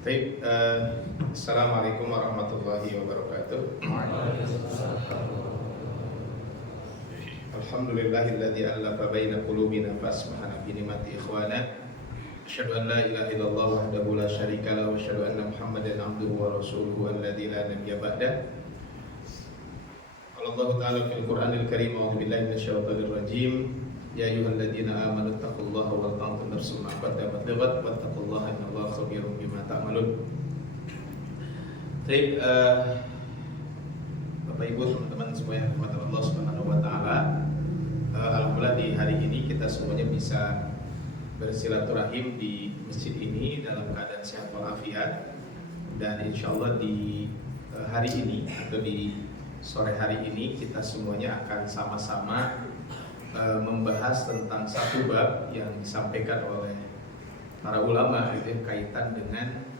Baik, Assalamualaikum warahmatullahi wabarakatuh. Alhamdulillahilladzi allafa baina qulubina fasbahana bi ni'mati ikhwana. Asyhadu an la ilaha illallah wahdahu la syarika lahu wa asyhadu anna Muhammadan abduhu wa rasuluhu alladzi la nabiyya ba'dah. Allah Ta'ala fil Qur'anil Karim, a'udzu billahi minasyaitonir rajim. Ya ayyuhalladzina amanu taqullaha wal tanzur nafsum ma qaddamat lighad wattaqullaha innallaha khabirum bima ta'malun. Baik, Bapak Ibu, teman-teman semuanya, rahmat Allah Subhanahu wa taala. Alhamdulillah di hari ini kita semuanya bisa bersilaturahim di masjid ini dalam keadaan sehat walafiat, dan insyaallah di hari ini atau di sore hari ini kita semuanya akan sama-sama membahas tentang satu bab yang disampaikan oleh para ulama, gitu ya, kaitan dengan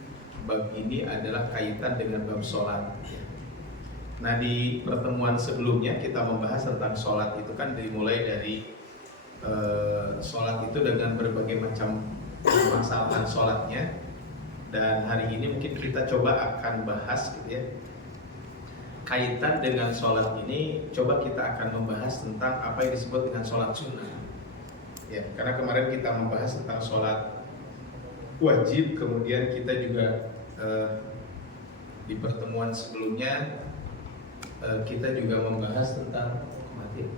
bab ini adalah kaitan dengan bab sholat. Nah, di pertemuan sebelumnya kita membahas tentang sholat itu kan dimulai dari sholat itu dengan berbagai macam permasalahan sholatnya, dan hari ini mungkin kita coba akan bahas, gitu ya, kaitan dengan sholat ini. Coba kita akan membahas tentang apa yang disebut dengan sholat sunnah, ya, karena kemarin kita membahas tentang sholat wajib, kemudian kita juga di pertemuan sebelumnya kita juga membahas tentang mati.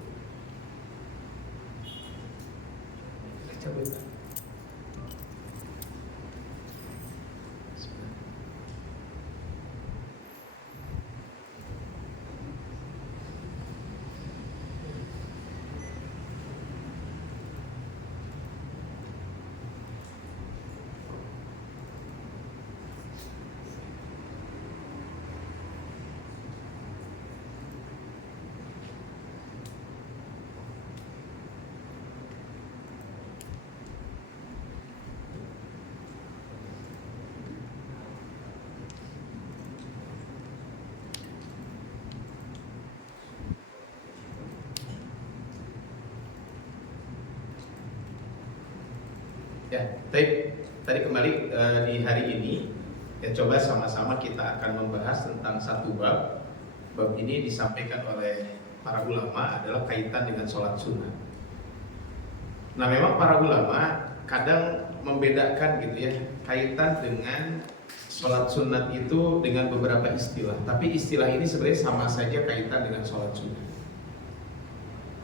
Ya, baik. Tadi kembali di hari ini ya, coba sama-sama kita akan membahas tentang satu bab. Bab ini disampaikan oleh para ulama adalah kaitan dengan sholat sunnah. Nah, memang para ulama kadang membedakan, gitu ya, kaitan dengan sholat sunnah itu dengan beberapa istilah. Tapi istilah ini sebenarnya sama saja kaitan dengan sholat sunnah.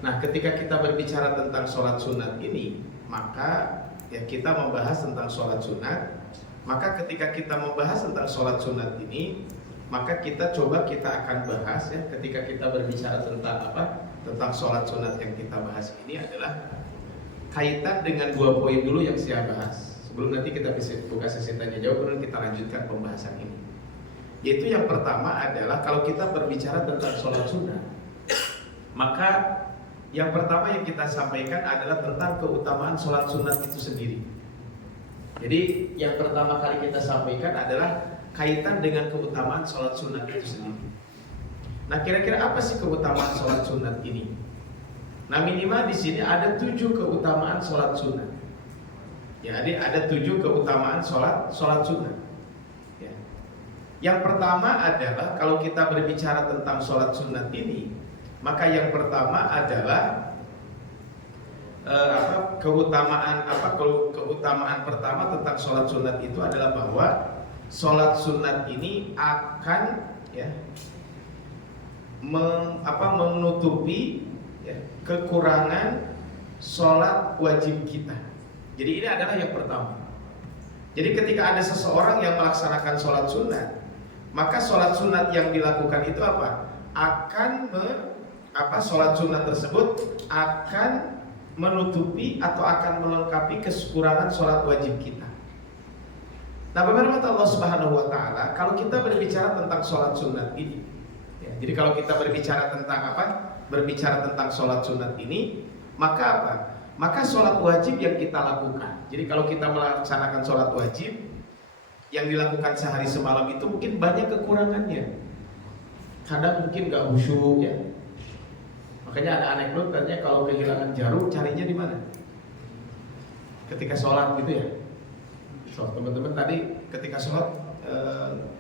Nah, ketika kita berbicara tentang sholat sunnah ini, maka ya kita membahas tentang sholat sunat. Maka ketika kita membahas tentang sholat sunat ini, maka kita akan bahas, ya, ketika kita berbicara tentang apa, tentang sholat sunat yang kita bahas ini adalah kaitan dengan dua poin dulu yang saya bahas. Sebelum nanti kita bisa buka sesi tanya jawab, kemudian kita lanjutkan pembahasan ini. Yaitu yang pertama adalah kalau kita berbicara tentang sholat sunat, maka yang pertama yang kita sampaikan adalah tentang keutamaan sholat sunat itu sendiri. Jadi yang pertama kali kita sampaikan adalah kaitan dengan keutamaan sholat sunat itu sendiri. Nah, kira-kira apa sih keutamaan sholat sunat ini? Nah, minimal di sini ada 7 keutamaan sholat sunat. Ya, jadi ada 7 keutamaan sholat sunat. Ya. Yang pertama adalah kalau kita berbicara tentang sholat sunat ini, maka yang pertama adalah keutamaan pertama tentang sholat sunat itu adalah bahwa sholat sunat ini akan, ya, menutupi, ya, kekurangan sholat wajib kita. Jadi ini adalah yang pertama. Jadi ketika ada seseorang yang melaksanakan sholat sunat, maka sholat sunat yang dilakukan itu sholat sunat tersebut akan menutupi atau akan melengkapi kekurangan sholat wajib kita. Nah, Bapak Allah Subhanahu wa taala, kalau kita berbicara tentang sholat sunat ini, ya, jadi kalau kita berbicara tentang berbicara tentang sholat sunat ini, maka apa? Maka sholat wajib yang kita lakukan. Jadi kalau kita melaksanakan sholat wajib yang dilakukan sehari semalam itu mungkin banyak kekurangannya. Kadang mungkin gak khusyuk, ya. Makanya ada anekdot katanya kalau kehilangan jarum carinya di mana? ketika sholat gitu ya. So, teman-teman tadi ketika sholat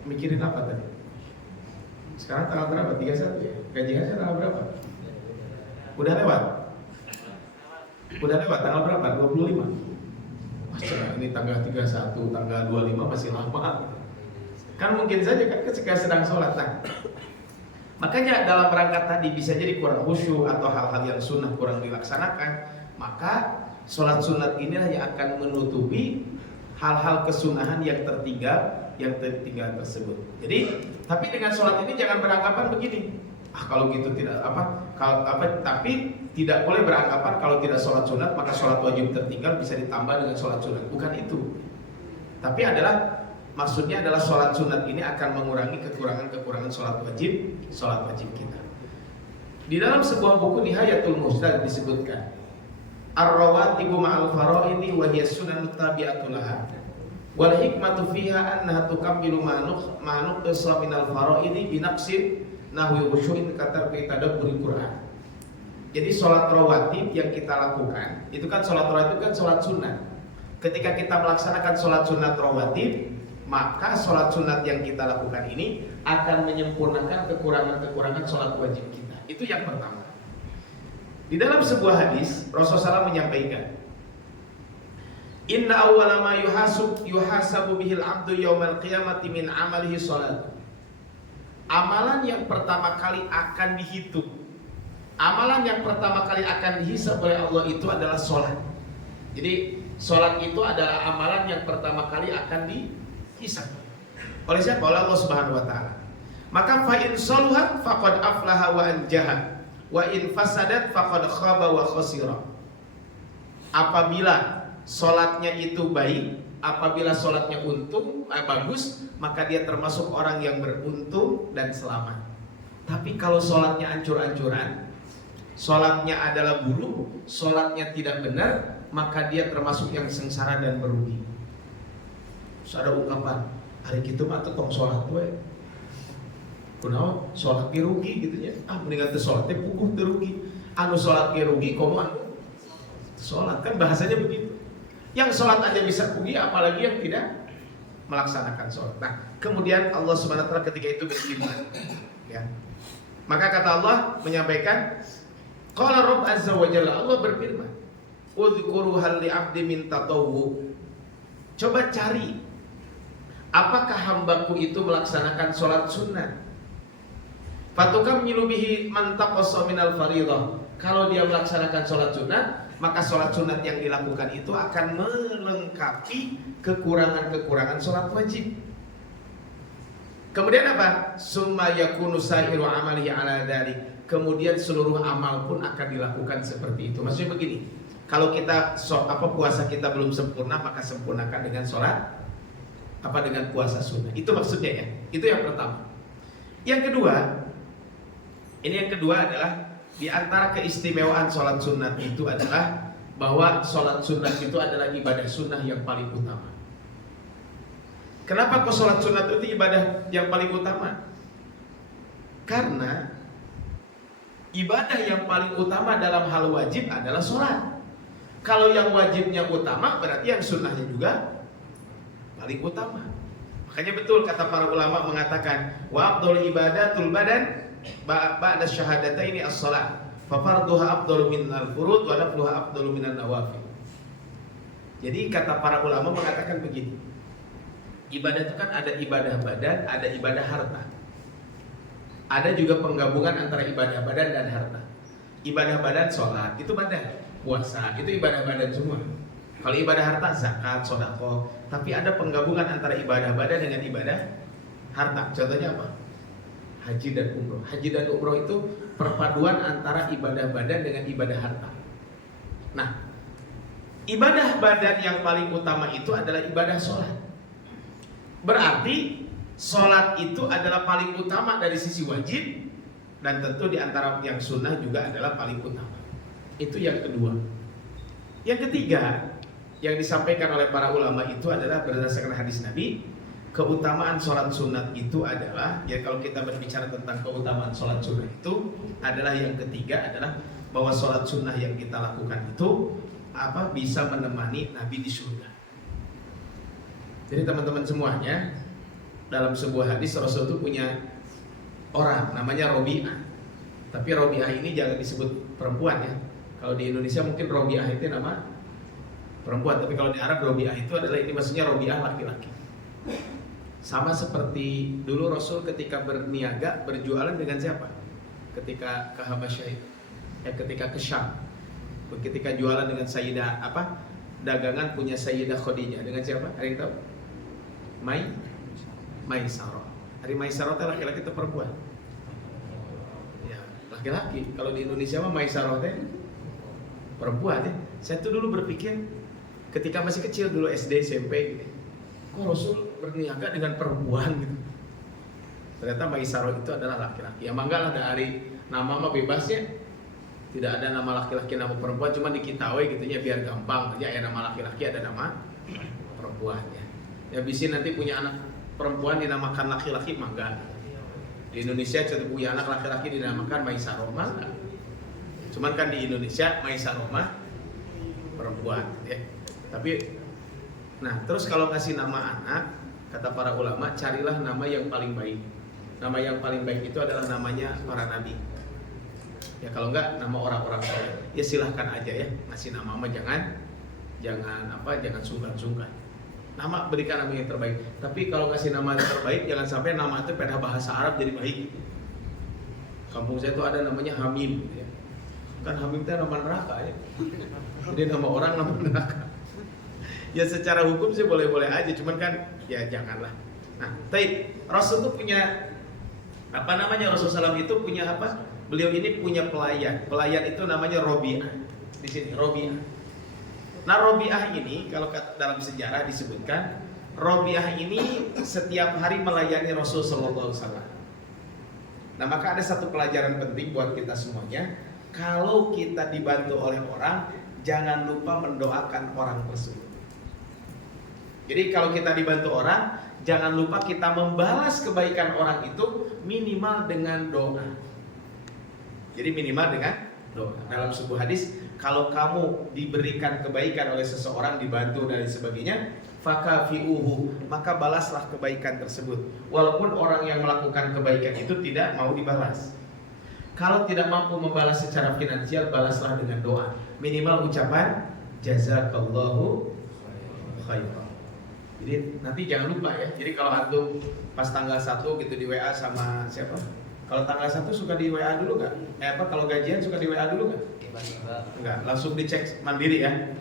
mikirin apa tadi? Sekarang tanggal berapa? 31 ya? Gaji hasil tanggal berapa? Udah lewat? Udah lewat tanggal berapa? 25? Ini tanggal 31, tanggal 25 masih lama. Kan mungkin saja kan ketika sedang sholat. Nah, makanya dalam rangka tadi bisa jadi kurang khusyuk atau hal-hal yang sunnah kurang dilaksanakan, maka sholat sunat inilah yang akan menutupi hal-hal kesunahan yang tertinggal tersebut. Jadi, tapi dengan sholat ini jangan beranggapan begini. Kalau gitu tidak tapi tidak boleh beranggapan kalau tidak sholat sunat maka sholat wajib tertinggal bisa ditambah dengan sholat sunat. Bukan itu. Tapi maksudnya adalah sholat sunat ini akan mengurangi kekurangan sholat wajib kita. Di dalam sebuah buku Nihayatul Mujtahid disebutkan ar-rawatibu ma'al fara'idi wa hiya sunanut tabi'atu laha wal hikmatu fiha annaha tukammilu ma'nuq qisra minal fara'idi binaqsin nahwi khusyu'in kata tadabburi Quran. Jadi sholat rawatib yang kita lakukan itu kan sholat rawatib kan sholat sunat. Ketika kita melaksanakan sholat sunat rawatib, maka sholat sunat yang kita lakukan ini akan menyempurnakan kekurangan sholat wajib kita. Itu yang pertama. Di dalam sebuah hadis Rasulullah SAW menyampaikan, Inna awwala ma yuhasabu bihil abdu yaumal qiyamati min amalihi sholat. Amalan yang pertama kali akan dihitung, amalan yang pertama kali akan dihisab oleh Allah itu adalah sholat. Jadi sholat itu adalah amalan yang pertama kali akan dihisab oleh siapa? Oleh Allah Subhanahu wa taala. Maka fa in saluhat faqad aflaha wa anjaha wa in fasadat faqad khaba wa khasira. Apabila sholatnya itu baik, apabila sholatnya bagus, maka dia termasuk orang yang beruntung dan selamat. Tapi kalau sholatnya ancur-ancuran, sholatnya adalah buruk, sholatnya tidak benar, maka dia termasuk yang sengsara dan merugi. Terus ada ungkapan, hari kita mah tong sholat we. Kunaon sholat ge rugi gitu nya. Mendingan teu sholat teh puguh teu rugi. Anu sholat ge rugi komo anu sholat, kan bahasanya begitu. Yang sholat aja bisa rugi, apalagi yang tidak melaksanakan sholat. Nah, kemudian Allah Subhanahu wa taala ketika itu berfirman, ya. Maka kata Allah menyampaikan, qala rabb azza wa jalla, Allah berfirman, udhkuru hal li 'abdi min tatawwu. Coba cari apakah hambaku itu melaksanakan sholat sunnah. Fatukam milubihi man taqassa minal fariidhah. Kalau dia melaksanakan sholat sunnah, maka sholat sunat yang dilakukan itu akan melengkapi kekurangan sholat wajib. Kemudian apa? Summa yakunu sa'iru amalihi ala dzalik. Kemudian seluruh amal pun akan dilakukan seperti itu. Maksudnya begini, kalau kita puasa kita belum sempurna, maka sempurnakan dengan sholat dengan puasa sunnah. Itu maksudnya ya. Itu yang pertama. Yang kedua adalah di antara keistimewaan sholat sunat itu adalah bahwa sholat sunat itu adalah ibadah sunnah yang paling utama. Kenapa kok sholat sunat itu ibadah yang paling utama? Karena ibadah yang paling utama dalam hal wajib adalah sholat. Kalau yang wajibnya utama, berarti yang sunnahnya juga paling utama. Makanya betul kata para ulama mengatakan, wa afdhal ibadatul badan ba'da syahadataini as-shalah. Fa fardhuha afdalu minal furud wa nafluha afdalu minan nawafil. Jadi kata para ulama mengatakan begini. Ibadah itu kan ada ibadah badan, ada ibadah harta. Ada juga penggabungan antara ibadah badan dan harta. Ibadah badan sholat, itu badan. Puasa, itu ibadah badan semua. Kalau ibadah harta, zakat, sedekah. Tapi ada penggabungan antara ibadah badan dengan ibadah harta. Contohnya apa? Haji dan umroh. Haji dan umroh itu perpaduan antara ibadah badan dengan ibadah harta. Nah, ibadah badan yang paling utama itu adalah ibadah sholat. Berarti sholat itu adalah paling utama dari sisi wajib, dan tentu di antara yang sunnah juga adalah paling utama. Itu yang kedua. Yang ketiga yang disampaikan oleh para ulama itu adalah berdasarkan hadis Nabi. Keutamaan sholat sunat itu adalah, ya kalau kita berbicara tentang keutamaan sholat sunat itu adalah yang ketiga adalah bahwa sholat sunnah yang kita lakukan itu bisa menemani Nabi di surga. Jadi teman-teman semuanya, dalam sebuah hadis Rasul itu punya orang namanya Robi'ah. Tapi Robi'ah ini jangan disebut perempuan ya. Kalau di Indonesia mungkin Robi'ah itu nama perempuan, tapi kalau di Arab Robi'ah itu adalah, ini maksudnya Robi'ah laki-laki. Sama seperti dulu Rasul ketika berniaga berjualan dengan siapa? Ketika ke Habasyah, ketika ke Syam, ketika jualan dengan Sayyidah dagangan punya Sayyidah Khadijah dengan siapa? Ada yang tahu? Maisarah. Hari Maisarah itu laki-laki atau perempuan? Ya, laki-laki. Kalau di Indonesia mah Maisarah itu perempuan ya. Saya tuh dulu berpikir ketika masih kecil dulu SD SMP gitu, kok Rasul berniaga dengan perempuan gitu. Ternyata Maisarah itu adalah laki-laki. Ya mangga lah dari nama mah bebas ya. Tidak ada nama laki-laki nama perempuan, cuma di Kitawe gitu ya biar gampang aja ya, nama laki-laki ada nama perempuan ya. Ya bisa nanti punya anak perempuan dinamakan laki-laki mangga. Di Indonesia contoh punya anak laki-laki dinamakan Maisarah mangga. Cuman kan di Indonesia Maisarah mah perempuan ya. Tapi nah, terus kalau kasih nama anak, kata para ulama, carilah nama yang paling baik. Nama yang paling baik itu adalah namanya para nabi. Ya kalau enggak nama orang-orang soleh, ya silahkan aja ya ngasih nama mah jangan sungkan-sungkan. Nama berikan nama yang terbaik. Tapi kalau kasih nama yang terbaik jangan sampai nama itu pada bahasa Arab jadi baik. Kampung saya itu ada namanya Hamim ya. Kan Hamim itu nama neraka ya. Jadi nama orang nama neraka. Ya secara hukum sih boleh-boleh aja, cuman kan ya janganlah. Nah, tapi Rasul itu punya Rasulullah SAW itu punya apa? Beliau ini punya pelayan. Pelayan itu namanya Robi'ah. Di sini Robi'ah. Nah, Robi'ah ini kalau dalam sejarah disebutkan Robi'ah ini setiap hari melayani Rasul sallallahu alaihi wasallam. Nah, maka ada satu pelajaran penting buat kita semuanya. Kalau kita dibantu oleh orang, jangan lupa mendoakan orang tersebut. Jadi kalau kita dibantu orang, jangan lupa kita membalas kebaikan orang itu minimal dengan doa. Jadi minimal dengan doa. Dalam sebuah hadis, kalau kamu diberikan kebaikan oleh seseorang, dibantu dan sebagainya, fakafi'uhu, maka balaslah kebaikan tersebut. Walaupun orang yang melakukan kebaikan itu tidak mau dibalas. Kalau tidak mampu membalas secara finansial, balaslah dengan doa. Minimal ucapan jazakallahu khairan. Jadi nanti jangan lupa ya. Jadi kalau antum pas tanggal 1 gitu di WA sama siapa? Kalau tanggal 1 suka di WA dulu nggak? Kalau gajian suka di WA dulu nggak? Enggak, langsung dicek mandiri ya.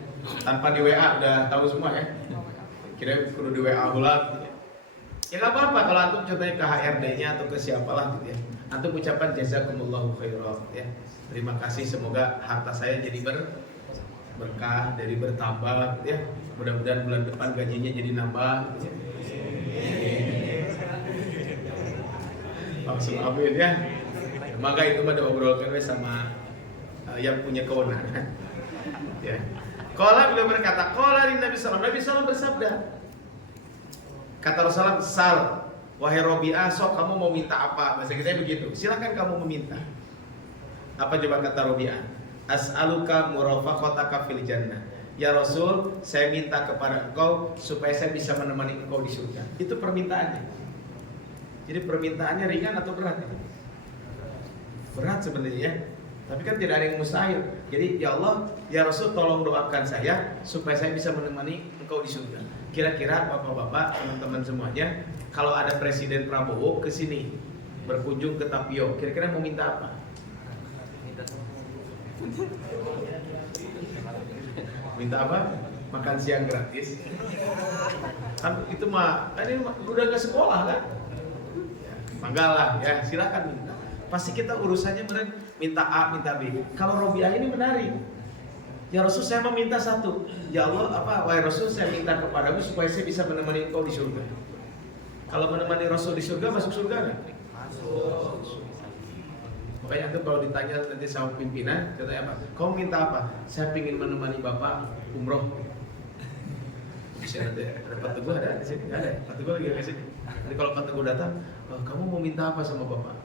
Tanpa di WA udah tahu semua ya. Kira perlu di WA ulang. Ya nggak apa-apa kalau antum contohnya ke HRD-nya atau ke siapalah gitu ya. Antum ucapan jazakumullahu khairan ya. Terima kasih, semoga harta saya jadi berkah, dari bertambah ya. Mudah-mudahan bulan depan gajinya jadi nambah gitu ya. Langsung amin ya. Maka itu mah diobrolkan sama yang punya kewenangan ya. Qala beliau berkata, qala Nabi sallallahu alaihi wasallam bersabda. Kata Rasulullah, sal wahai Robi'ah, sok kamu mau minta apa? Bahasa kita begitu. Silakan kamu meminta. Apa coba kata Robi'ah? As'aluka murafaqataka fil jannah. Ya Rasul, saya minta kepada engkau supaya saya bisa menemani engkau di surga. Itu permintaannya. Jadi permintaannya ringan atau berat? Berat sebenarnya ya. Tapi kan tidak ada yang mustahil. Jadi ya Allah, ya Rasul tolong doakan saya supaya saya bisa menemani engkau di surga. Kira-kira bapak-bapak, teman-teman semuanya, kalau ada Presiden Prabowo ke sini berkunjung ke Tapio, kira-kira mau minta apa? Minta apa? Makan siang gratis. Kan itu mah, kan ini udah ke sekolah kan? Ya, manggalah ya, silakan minta. Pasti kita urusannya benar, minta A, minta B. Kalau Robi'ah ini menarik. Ya Rasul, saya meminta satu. Ya Allah, wahai Rasul, saya minta kepadamu supaya saya bisa menemani engkau di surga. Kalau menemani Rasul di surga, masuk surga nggak? Masuk. Makanya itu kalau ditanya nanti sama pimpinan, katanya apa? Kau minta apa? Saya ingin menemani Bapak umroh. Bisa nanti ada Pak Teguh ada di sini? Nggak ada. Pak Teguh lagi di sini. Nanti kalau Pak Teguh datang, kamu mau minta apa sama Bapak?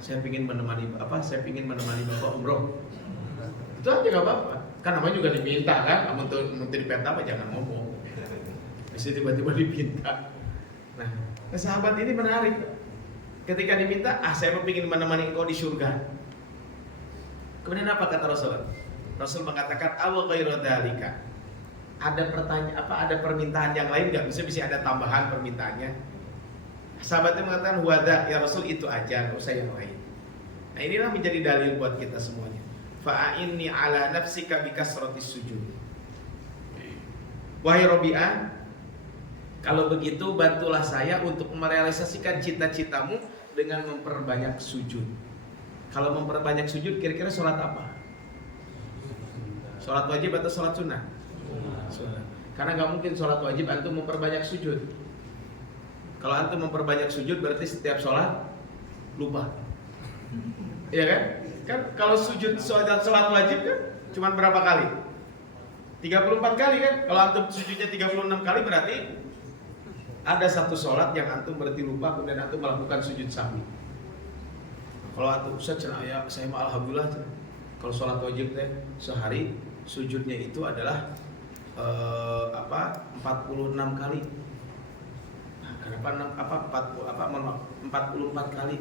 Saya ingin menemani Bapak umroh. Itu aja nggak apa-apa. Kan namanya juga diminta kan, namun dipenta apa jangan ngomong. Bisa tiba-tiba diminta. Nah, sahabat ini menarik. Ketika diminta, saya ingin menemani engkau di surga. Kemudian apa kata Rasul? Rasul mengatakan, awal ghairu dzalika. Ada pertanyaan ada permintaan yang lain nggak? Bisa ada tambahan permintaannya. Sahabatnya mengatakan, wada ya Rasul, itu aja, nggak usah yang lain. Nah, inilah menjadi dalil buat kita semuanya. Fa'inni ala nafsika bikasratis sujud. Wahai Robi'ah, kalau begitu bantulah saya untuk merealisasikan cita-citamu dengan memperbanyak sujud. Kalau memperbanyak sujud, kira-kira sholat apa? Sholat wajib atau sholat sunnah? Sunnah. Karena nggak mungkin sholat wajib antum memperbanyak sujud. Kalau antum memperbanyak sujud berarti setiap sholat lupa. Iya kan? Kan kalau sujud sholat wajib kan cuma berapa kali? 34 kali kan? Kalau antum sujudnya 36 kali berarti ada satu sholat yang antum berarti lupa kemudian antum melakukan sujud sahwi. Kalau antum Ustaz ya saya mah alhamdulillah kalau sholat wajib teh sehari sujudnya itu adalah 46 kali. Nah, kenapa 44 kali?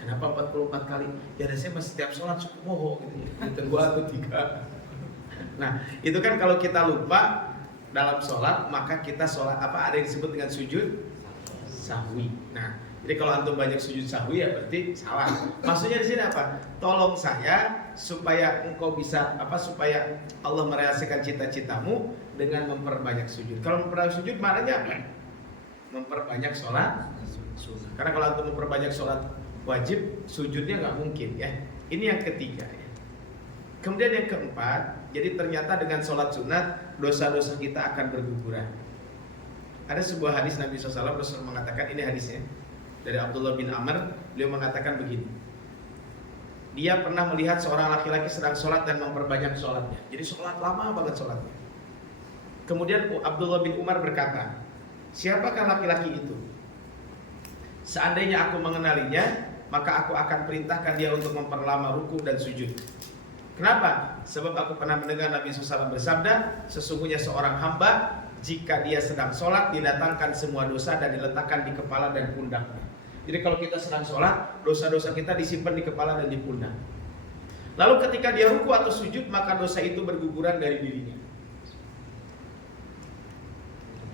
Kenapa 44 kali? Ya saya masih setiap sholat subuh gitu. Itu 2 atau 3. Nah, itu kan kalau kita lupa dalam sholat, maka kita sholat ada yang disebut dengan sujud sahwi. Nah, jadi kalau antum banyak sujud sahwi ya berarti salah. Maksudnya di sini apa? Tolong saya supaya engkau bisa supaya Allah merealisasikan cita-citamu dengan memperbanyak sujud. Kalau memperbanyak sujud maknanya apa? Memperbanyak sholat sunnah. Karena kalau antum memperbanyak sholat wajib, sujudnya nggak mungkin ya. Ini yang ketiga ya. Kemudian yang keempat, jadi ternyata dengan sholat sunat dosa-dosa kita akan berguguran. Ada sebuah hadis Nabi SAW, Rasul mengatakan, ini hadisnya dari Abdullah bin Amr, beliau mengatakan begini. Dia pernah melihat seorang laki-laki sedang sholat dan memperbanyak sholatnya. Jadi sholat lama banget sholatnya. Kemudian Abdullah bin Umar berkata, siapakah laki-laki itu? Seandainya aku mengenalinya, maka aku akan perintahkan dia untuk memperlama ruku dan sujud. Kenapa? Sebab aku pernah mendengar Nabi SAW bersabda, sesungguhnya seorang hamba jika dia sedang sholat didatangkan semua dosa dan diletakkan di kepala dan pundaknya. Jadi kalau kita sedang sholat, dosa-dosa kita disimpan di kepala dan di pundak. Lalu ketika dia ruku atau sujud, maka dosa itu berguguran dari dirinya.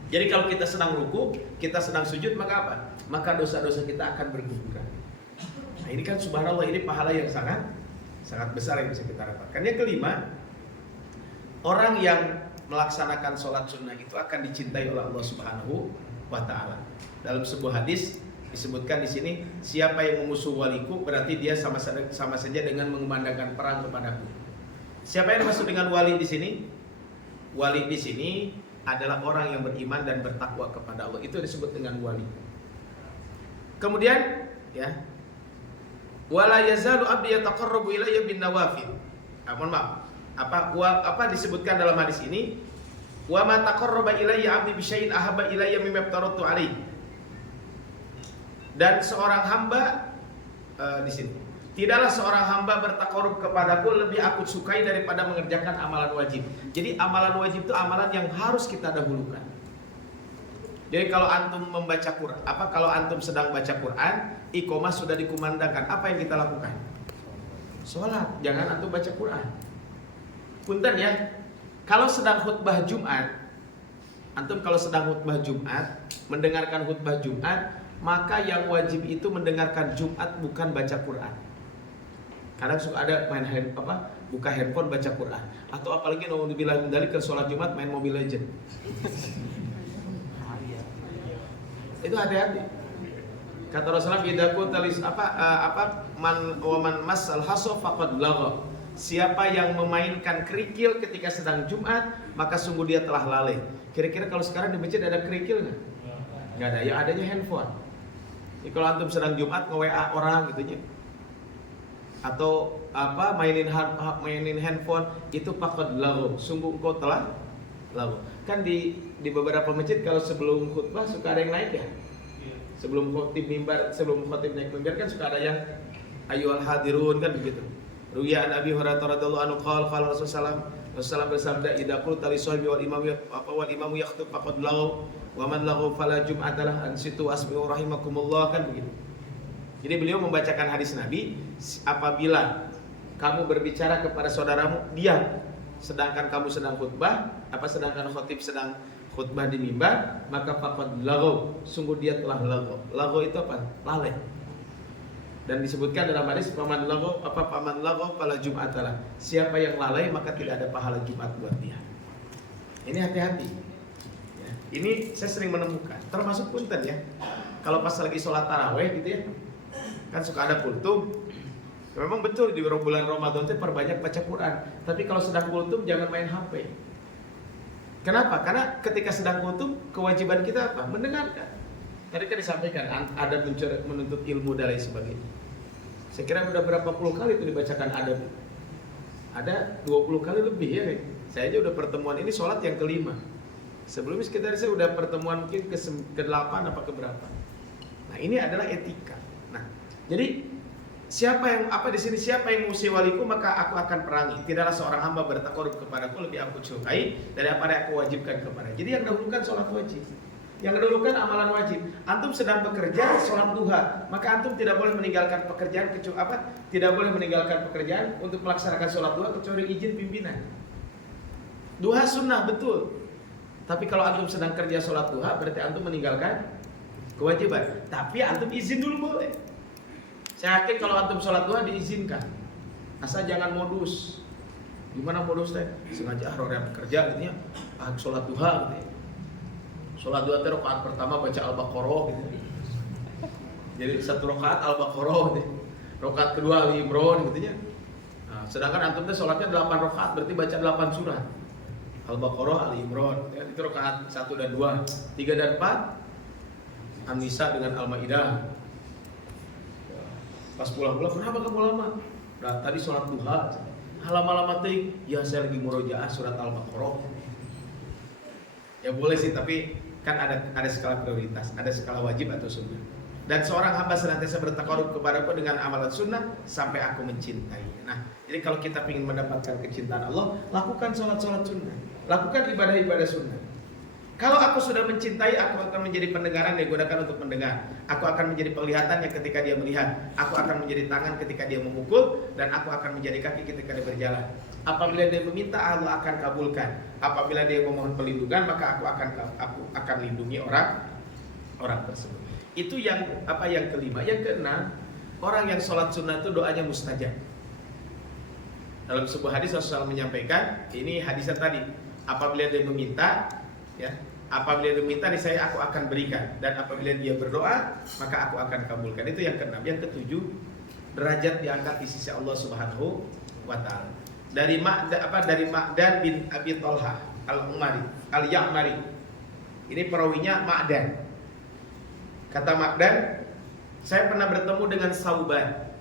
Jadi kalau kita sedang ruku, kita sedang sujud, maka apa? Maka dosa-dosa kita akan berguguran. Nah ini kan subhanallah, ini pahala yang sangat besar yang bisa kita dapatkan. Yang kelima, orang yang melaksanakan sholat sunnah itu akan dicintai oleh Allah Subhanahu wa Ta'ala. Dalam sebuah hadis disebutkan di sini, siapa yang memusuh waliku berarti dia sama saja dengan mengumandangkan perang kepadaku. Siapa yang dimaksud dengan wali di sini? Wali di sini adalah orang yang beriman dan bertakwa kepada Allah. Itu disebut dengan wali. Kemudian ya, wala yazalu abdi yataqarrabu ilayya bin nawafil. Mohon maaf. Apa disebutkan dalam hadis ini? Wa ma taqarraba ilayya abdi bi syai'in ahabba ilayya mimma aftaratu alaihi. Dan seorang hamba di sini, tidaklah seorang hamba bertakarub kepadaku lebih aku sukai daripada mengerjakan amalan wajib. Jadi amalan wajib itu amalan yang harus kita dahulukan. Jadi kalau antum membaca Quran, kalau antum sedang baca Quran, iqomah sudah dikumandangkan, apa yang kita lakukan? Sholat, jangan antum baca Quran. Punten ya, kalau sedang khutbah Jumat, antum kalau sedang khutbah Jumat, mendengarkan khutbah Jumat, maka yang wajib itu mendengarkan Jumat, bukan baca Quran. Kadang suka ada buka handphone baca Quran, atau apalagi naudzubillah min dzalik ke sholat Jumat main Mobile Legend. Itu hati-hati. Kata Rasulullah, "Idza kunta man masal haso faqad lagha." Siapa yang memainkan kerikil ketika sedang Jumat, maka sungguh dia telah lalai. Kira-kira kalau sekarang di masjid ada kerikil nggak? Nggak ada. Yang adanya handphone. Jadi kalau antum sedang Jumat nge-WA orang gitu ya, atau mainin handphone, itu faqad lagha. Sungguh engkau telah lalu. Kan di beberapa masjid kalau sebelum khutbah suka ada yang naik ya. Sebelum khotib naik mimbar kan suka ada yang ayyuhal hadirun kan begitu. Ruya an Abi Hurairah radhiyallahu anhu qala Rasulullah Rasulullah bersabda, "Idza qulta li sahibi wal imamu yakhthub faqad laghaw wa man laghaw fala jum'atalah ansitu asmi'u rahimakumullah," kan begitu. Jadi beliau membacakan hadis Nabi, apabila kamu berbicara kepada saudaramu diam, sedangkan kamu sedang khutbah, sedangkan khatib sedang khutbah di mimbar, maka faqad laghaw, sungguh dia telah laghaw. Laghaw itu apa? Lalai. Dan disebutkan dalam hadis paman laghaw fala jum'atalah. Siapa yang lalai maka tidak ada pahala Jumat buat dia. Ini hati-hati. Ya, ini saya sering menemukan, termasuk punten ya. Kalau pas lagi sholat taraweh gitu ya, kan suka ada kultum. Memang betul di bulan Ramadan itu perbanyak baca Quran. Tapi kalau sedang kultum jangan main HP. Kenapa? Karena ketika sedang kultum kewajiban kita apa? Mendengarkan. Tadi kan disampaikan adab menuntut ilmu dan lain sebagainya. Saya kira udah berapa puluh kali itu dibacakan adab. Ada 20 kali lebih ya. Saya aja udah pertemuan ini sholat yang kelima. Sebelumnya sekitar saya udah pertemuan mungkin ke-8 apa ke-berapa. Nah, ini adalah etika. Nah, jadi siapa yang musi waliku maka aku akan perangi. Tidaklah seorang hamba bertakarub kepadaku lebih aku sukai daripada aku wajibkan kepada. Jadi yang dahulukan sholat wajib. Yang kedua kan amalan wajib. Antum sedang bekerja sholat duha, maka antum tidak boleh meninggalkan pekerjaan Tidak boleh meninggalkan pekerjaan untuk melaksanakan sholat duha kecuali izin pimpinan. Duha sunnah betul. Tapi kalau antum sedang kerja sholat duha berarti antum meninggalkan kewajiban. Tapi antum izin dulu boleh. Saya yakin kalau antum sholat duha diizinkan. Asal jangan modus. Gimana modus teh? Sengaja orang kerja gitu ya, sholat duha gitu ya. Sholat dua rakaat pertama baca Al-Baqarah gitu. Jadi satu rakaat Al-Baqarah gitu. Rakaat kedua Ali Imran gitu ya. Nah, sedangkan antum teh sholatnya 8 rakaat berarti baca 8 surah. Al-Baqarah, Ali Imran, ya, itu rakaat 1 dan 2, 3 dan 4 An-Nisa dengan Al-Maidah. Pas pulang-pulang, kenapa kamu lama? Nah, tadi sholat duha. Lama-lama teh, ya saya lagi murojaah surat Al-Baqarah. Ya boleh sih, tapi kan ada skala prioritas, ada skala wajib atau sunnah. Dan seorang hamba senantiasa bertakarub kepadaku dengan amalan sunnah sampai aku mencintai. Nah, jadi kalau kita ingin mendapatkan kecintaan Allah, lakukan sholat-sholat sunnah, lakukan ibadah-ibadah sunnah. Kalau aku sudah mencintai, aku akan menjadi pendengaran yang digunakan untuk mendengar. Aku akan menjadi penglihatannya ketika dia melihat. Aku akan menjadi tangan ketika dia memukul, dan aku akan menjadi kaki ketika dia berjalan. Apabila dia meminta, Allah akan kabulkan. Apabila dia memohon perlindungan, maka aku akan lindungi orang tersebut. Itu yang kelima. Yang keenam, orang yang sholat sunnah itu doanya mustajab. Dalam sebuah hadis Rasulullah menyampaikan, ini hadisnya tadi, apabila dia meminta, ya, apabila dia meminta saya aku akan berikan, dan apabila dia berdoa maka aku akan kabulkan. Itu yang keenam. Yang ketujuh, derajat diangkat di sisi Allah Subhanahu wa taala. Dari Ma'dan bin Abi Thalhah Al-Ya'mari. Ini perawinya Ma'dan. Kata Ma'dan, saya pernah bertemu dengan Sauban.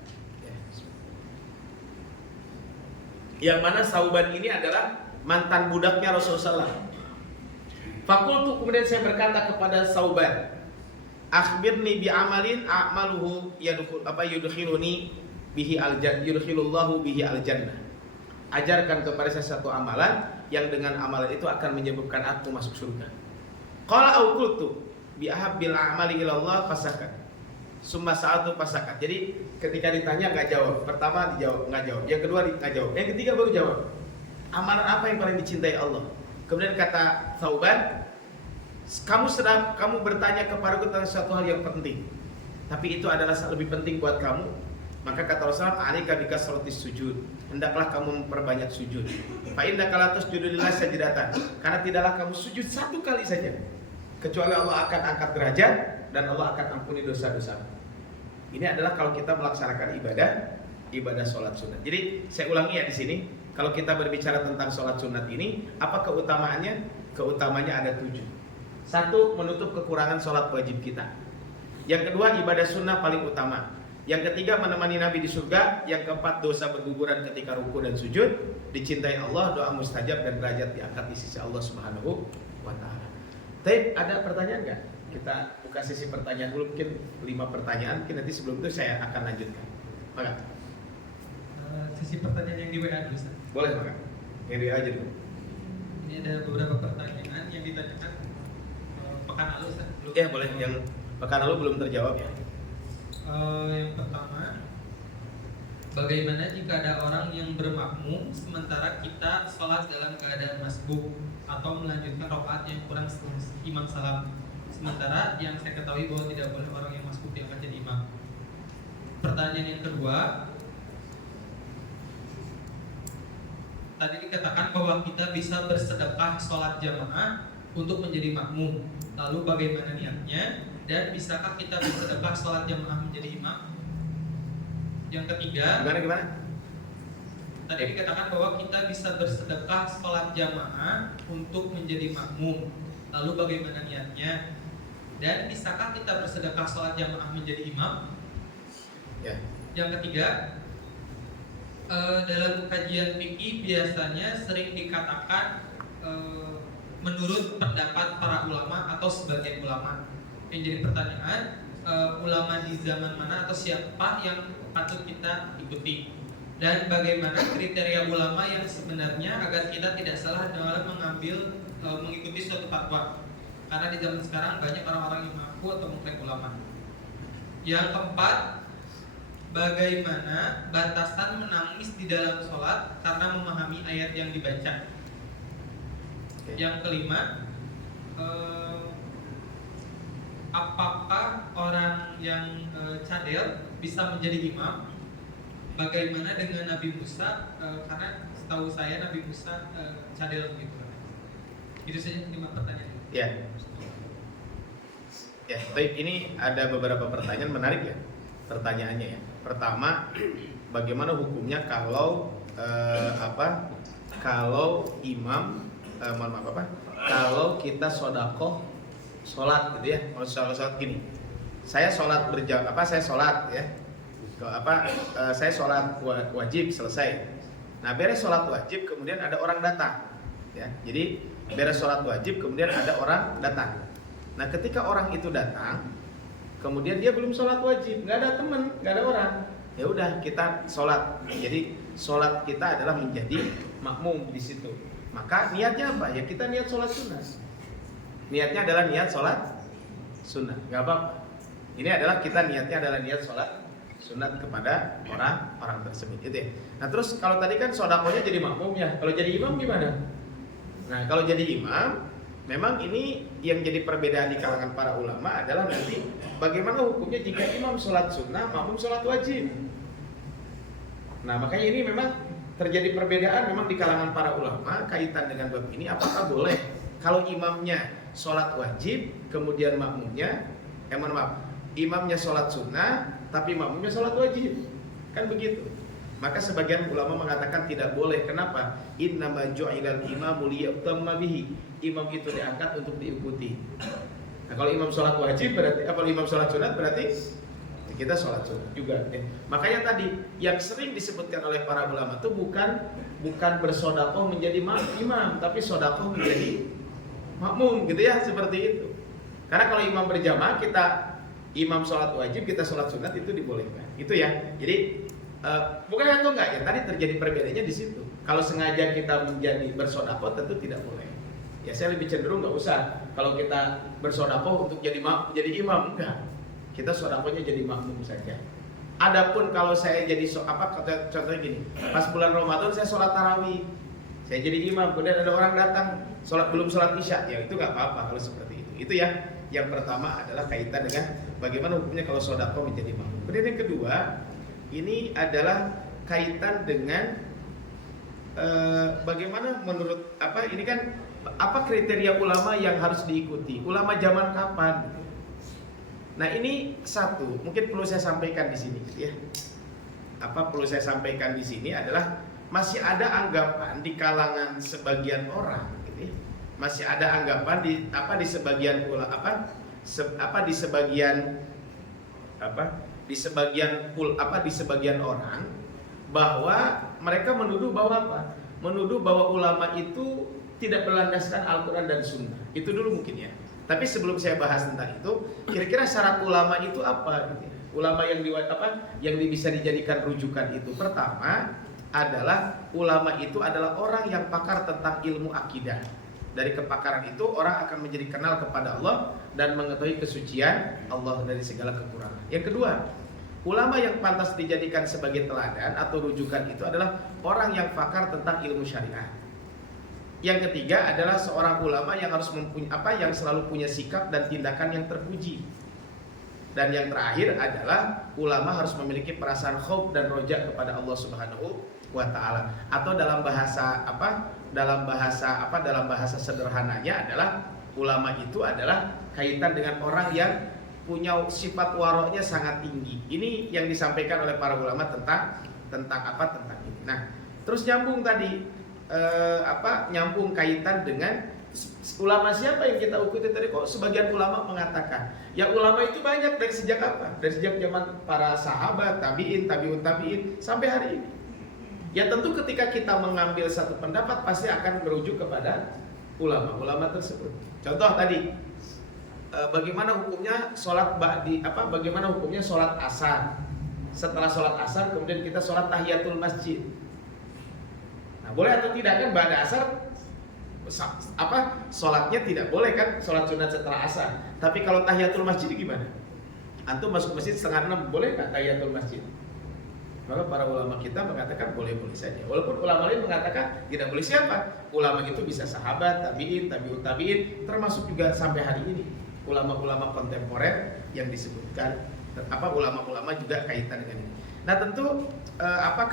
Yang mana Sauban ini adalah mantan budaknya Rasulullah. Fakultu, kemudian saya berkata kepada Sauban, akhbirni bi amalin a'maluhu yudkhiluni bihi yudkhilullahu bihi al-jannah. Ajarkan kepada saya satu amalan yang dengan amalan itu akan menyebabkan aku masuk surga. Qala au qultu bi ahabbil a'mali ila Allah fasakat. Summa sa'atu fasakat. Jadi ketika ditanya enggak jawab. Pertama dijawab, enggak jawab. Yang kedua enggak jawab. Yang ketiga baru jawab. Amalan apa yang paling dicintai Allah? Kemudian kata Sauban, kamu bertanya kepadaku tentang suatu hal yang penting, tapi itu adalah lebih penting buat kamu. Maka kata Rasulullah, alika bika salatis sujud, hendaklah kamu memperbanyak sujud. Fa innaka la tasjudu lillahi sajdatan, karena tidaklah kamu sujud satu kali saja, kecuali Allah akan angkat derajat dan Allah akan ampuni dosa-dosa. Ini adalah kalau kita melaksanakan ibadah sholat sunat. Jadi saya ulangi ya di sini. Kalau kita berbicara tentang sholat sunat ini, apa keutamaannya? Keutamaannya ada 7. 1, menutup kekurangan sholat wajib kita. Yang kedua, ibadah sunnah paling utama. Yang ketiga, menemani Nabi di surga. Yang keempat, dosa berguguran ketika ruku dan sujud. Dicintai Allah, doa mustajab, dan derajat diangkat di sisi Allah Subhanahu wa ta'ala. Tapi ada pertanyaan nggak? Kita buka sesi pertanyaan dulu, mungkin 5 pertanyaan. Mungkin nanti sebelum itu saya akan lanjutkan. Maka sesi pertanyaan yang di WA dulu, Ustaz. boleh, maka. Ngeri aja tuh. Ini ada beberapa pertanyaan yang ditanyakan pekan lalu, Ustaz. Ya boleh, yang pekan lalu belum terjawab ya. Yang pertama, bagaimana jika ada orang yang bermakmum sementara kita sholat dalam keadaan masbuk atau melanjutkan rakaat yang kurang setelah imam salam? Sementara yang saya ketahui bahwa tidak boleh orang yang masbuk diangkat jadi imam. Pertanyaan yang kedua, tadi dikatakan bahwa kita bisa bersedekah sholat jamaah untuk menjadi makmum. Lalu bagaimana niatnya? Dan bisakah kita bersedekah sholat jamaah menjadi imam? Yang ketiga, Gimana? tadi dikatakan bahwa kita bisa bersedekah sholat jamaah untuk menjadi makmum. Lalu bagaimana niatnya? Dan bisakah kita bersedekah sholat jamaah menjadi imam? Ya. Yang ketiga, dalam kajian fikih biasanya sering dikatakan menurut pendapat para ulama atau sebagian ulama. Yang jadi pertanyaan, ulama di zaman mana atau siapa yang patut kita ikuti? Dan bagaimana kriteria ulama yang sebenarnya agar kita tidak salah dalam mengikuti suatu fatwa? Karena di zaman sekarang banyak orang-orang yang mengaku atau mengklaim ulama. Yang keempat, bagaimana batasan menangis di dalam sholat karena memahami ayat yang dibaca? Yang kelima, apakah orang yang cadel bisa menjadi imam? Bagaimana dengan Nabi Musa? Karena setahu saya Nabi Musa cadel gitu. Itu saja 5 pertanyaan. Ya. Ya, baik, ini ada beberapa pertanyaan menarik ya. Pertanyaannya ya. Pertama, bagaimana hukumnya kalau kalau imam kalau kita sodakoh sholat gitu ya. Kalau sholat gini, saya sholat saya sholat ya. Saya sholat wajib selesai. Nah, beres sholat wajib kemudian ada orang datang ya. Jadi beres sholat wajib kemudian ada orang datang. Nah, ketika orang itu datang, kemudian dia belum sholat wajib, nggak ada teman, nggak ada orang, ya udah kita sholat. Jadi sholat kita adalah menjadi makmum di situ. Maka niatnya apa? Ya kita niat sholat sunnah. Niatnya adalah niat sholat sunnah, nggak apa-apa. Ini adalah kita niatnya adalah niat sholat sunat kepada orang tersebut, gitu ya. Nah terus kalau tadi kan sodakohnya jadi makmum ya, kalau jadi imam gimana? Nah kalau jadi imam, memang ini yang jadi perbedaan di kalangan para ulama adalah nanti bagaimana hukumnya jika imam sholat sunnah, makmum sholat wajib. Nah makanya ini memang terjadi perbedaan memang di kalangan para ulama kaitan dengan bab ini. Apakah boleh kalau imamnya sholat wajib, kemudian makmumnya, imamnya sholat sunnah, tapi makmumnya sholat wajib, kan begitu. Maka sebagian ulama mengatakan tidak boleh. Kenapa? Innama ju'ilal imamu liyutamma bihi. Imam itu diangkat untuk diikuti. Nah, kalau imam sholat wajib berarti imam sholat sunat berarti kita sholat sunat juga. Makanya tadi yang sering disebutkan oleh para ulama itu bukan bersodakoh menjadi imam, tapi sodakoh menjadi makmum, gitu ya, seperti itu. Karena kalau imam berjamaah imam sholat wajib, kita sholat sunat itu dibolehkan. Itu ya. Jadi bukan itu enggak ya. Tadi terjadi perbedaannya di situ. Kalau sengaja kita menjadi bersodakoh tentu tidak boleh. Ya saya lebih cenderung nggak usah. Kalau kita bersodakoh untuk jadi imam, enggak. Kita sodakohnya jadi makmum saja. Adapun kalau saya jadi contohnya gini, pas bulan Ramadan saya sholat tarawih, saya jadi imam, kemudian ada orang datang belum sholat isya, ya itu nggak apa-apa kalau seperti itu. Itu ya. Yang pertama adalah kaitan dengan bagaimana hukumnya kalau sodakoh menjadi makmum. Kemudian yang kedua, ini adalah kaitan dengan bagaimana menurut ini kan apa kriteria ulama yang harus diikuti? Ulama zaman kapan? Nah ini satu, mungkin perlu saya sampaikan di sini, ya. Perlu saya sampaikan di sini adalah masih ada anggapan di kalangan sebagian orang. Masih ada anggapan di sebagian orang bahwa mereka menuduh bahwa ulama itu tidak berlandaskan Al-Quran dan Sunnah. Itu dulu mungkin ya. Tapi sebelum saya bahas tentang itu, kira-kira syarat ulama itu apa? Ulama yang bisa dijadikan rujukan itu, pertama adalah ulama itu adalah orang yang pakar tentang ilmu akidah. Dari kepakaran itu orang akan menjadi kenal kepada Allah dan mengetahui kesucian Allah dari segala kekurangan. Yang kedua, ulama yang pantas dijadikan sebagai teladan atau rujukan itu adalah orang yang pakar tentang ilmu syariat. Yang ketiga adalah seorang ulama yang harus yang selalu punya sikap dan tindakan yang terpuji. Dan yang terakhir adalah ulama harus memiliki perasaan khauf dan roja kepada Allah Subhanahu wa taala. Atau dalam bahasa sederhananya adalah ulama itu adalah kaitan dengan orang yang punya sifat waroknya sangat tinggi. Ini yang disampaikan oleh para ulama tentang ini. Nah, terus nyambung tadi nyambung kaitan dengan ulama siapa yang kita ikuti tadi. Kok sebagian ulama mengatakan ya ulama itu banyak dari sejak apa? Dari sejak zaman para sahabat, tabi'in, tabi'un tabi'in sampai hari ini. Ya tentu ketika kita mengambil satu pendapat pasti akan merujuk kepada ulama-ulama tersebut. Contoh tadi bagaimana hukumnya sholat bagaimana hukumnya sholat asar. Setelah sholat asar kemudian kita sholat tahiyatul masjid. Nah, boleh atau tidak kan ba'da asar sholatnya tidak boleh kan, sholat sunat setelah asar. Tapi kalau tahiyatul masjid gimana? Antum masuk masjid 5:30 boleh nggak tahiyatul masjid? Maka para ulama kita mengatakan boleh-boleh saja. Walaupun ulama lain mengatakan tidak boleh. Siapa? Ulama itu bisa sahabat, tabi'in, tabi'ut tabi'in, termasuk juga sampai hari ini ulama-ulama kontemporer yang disebutkan ulama-ulama juga kaitan dengan ini. Nah tentu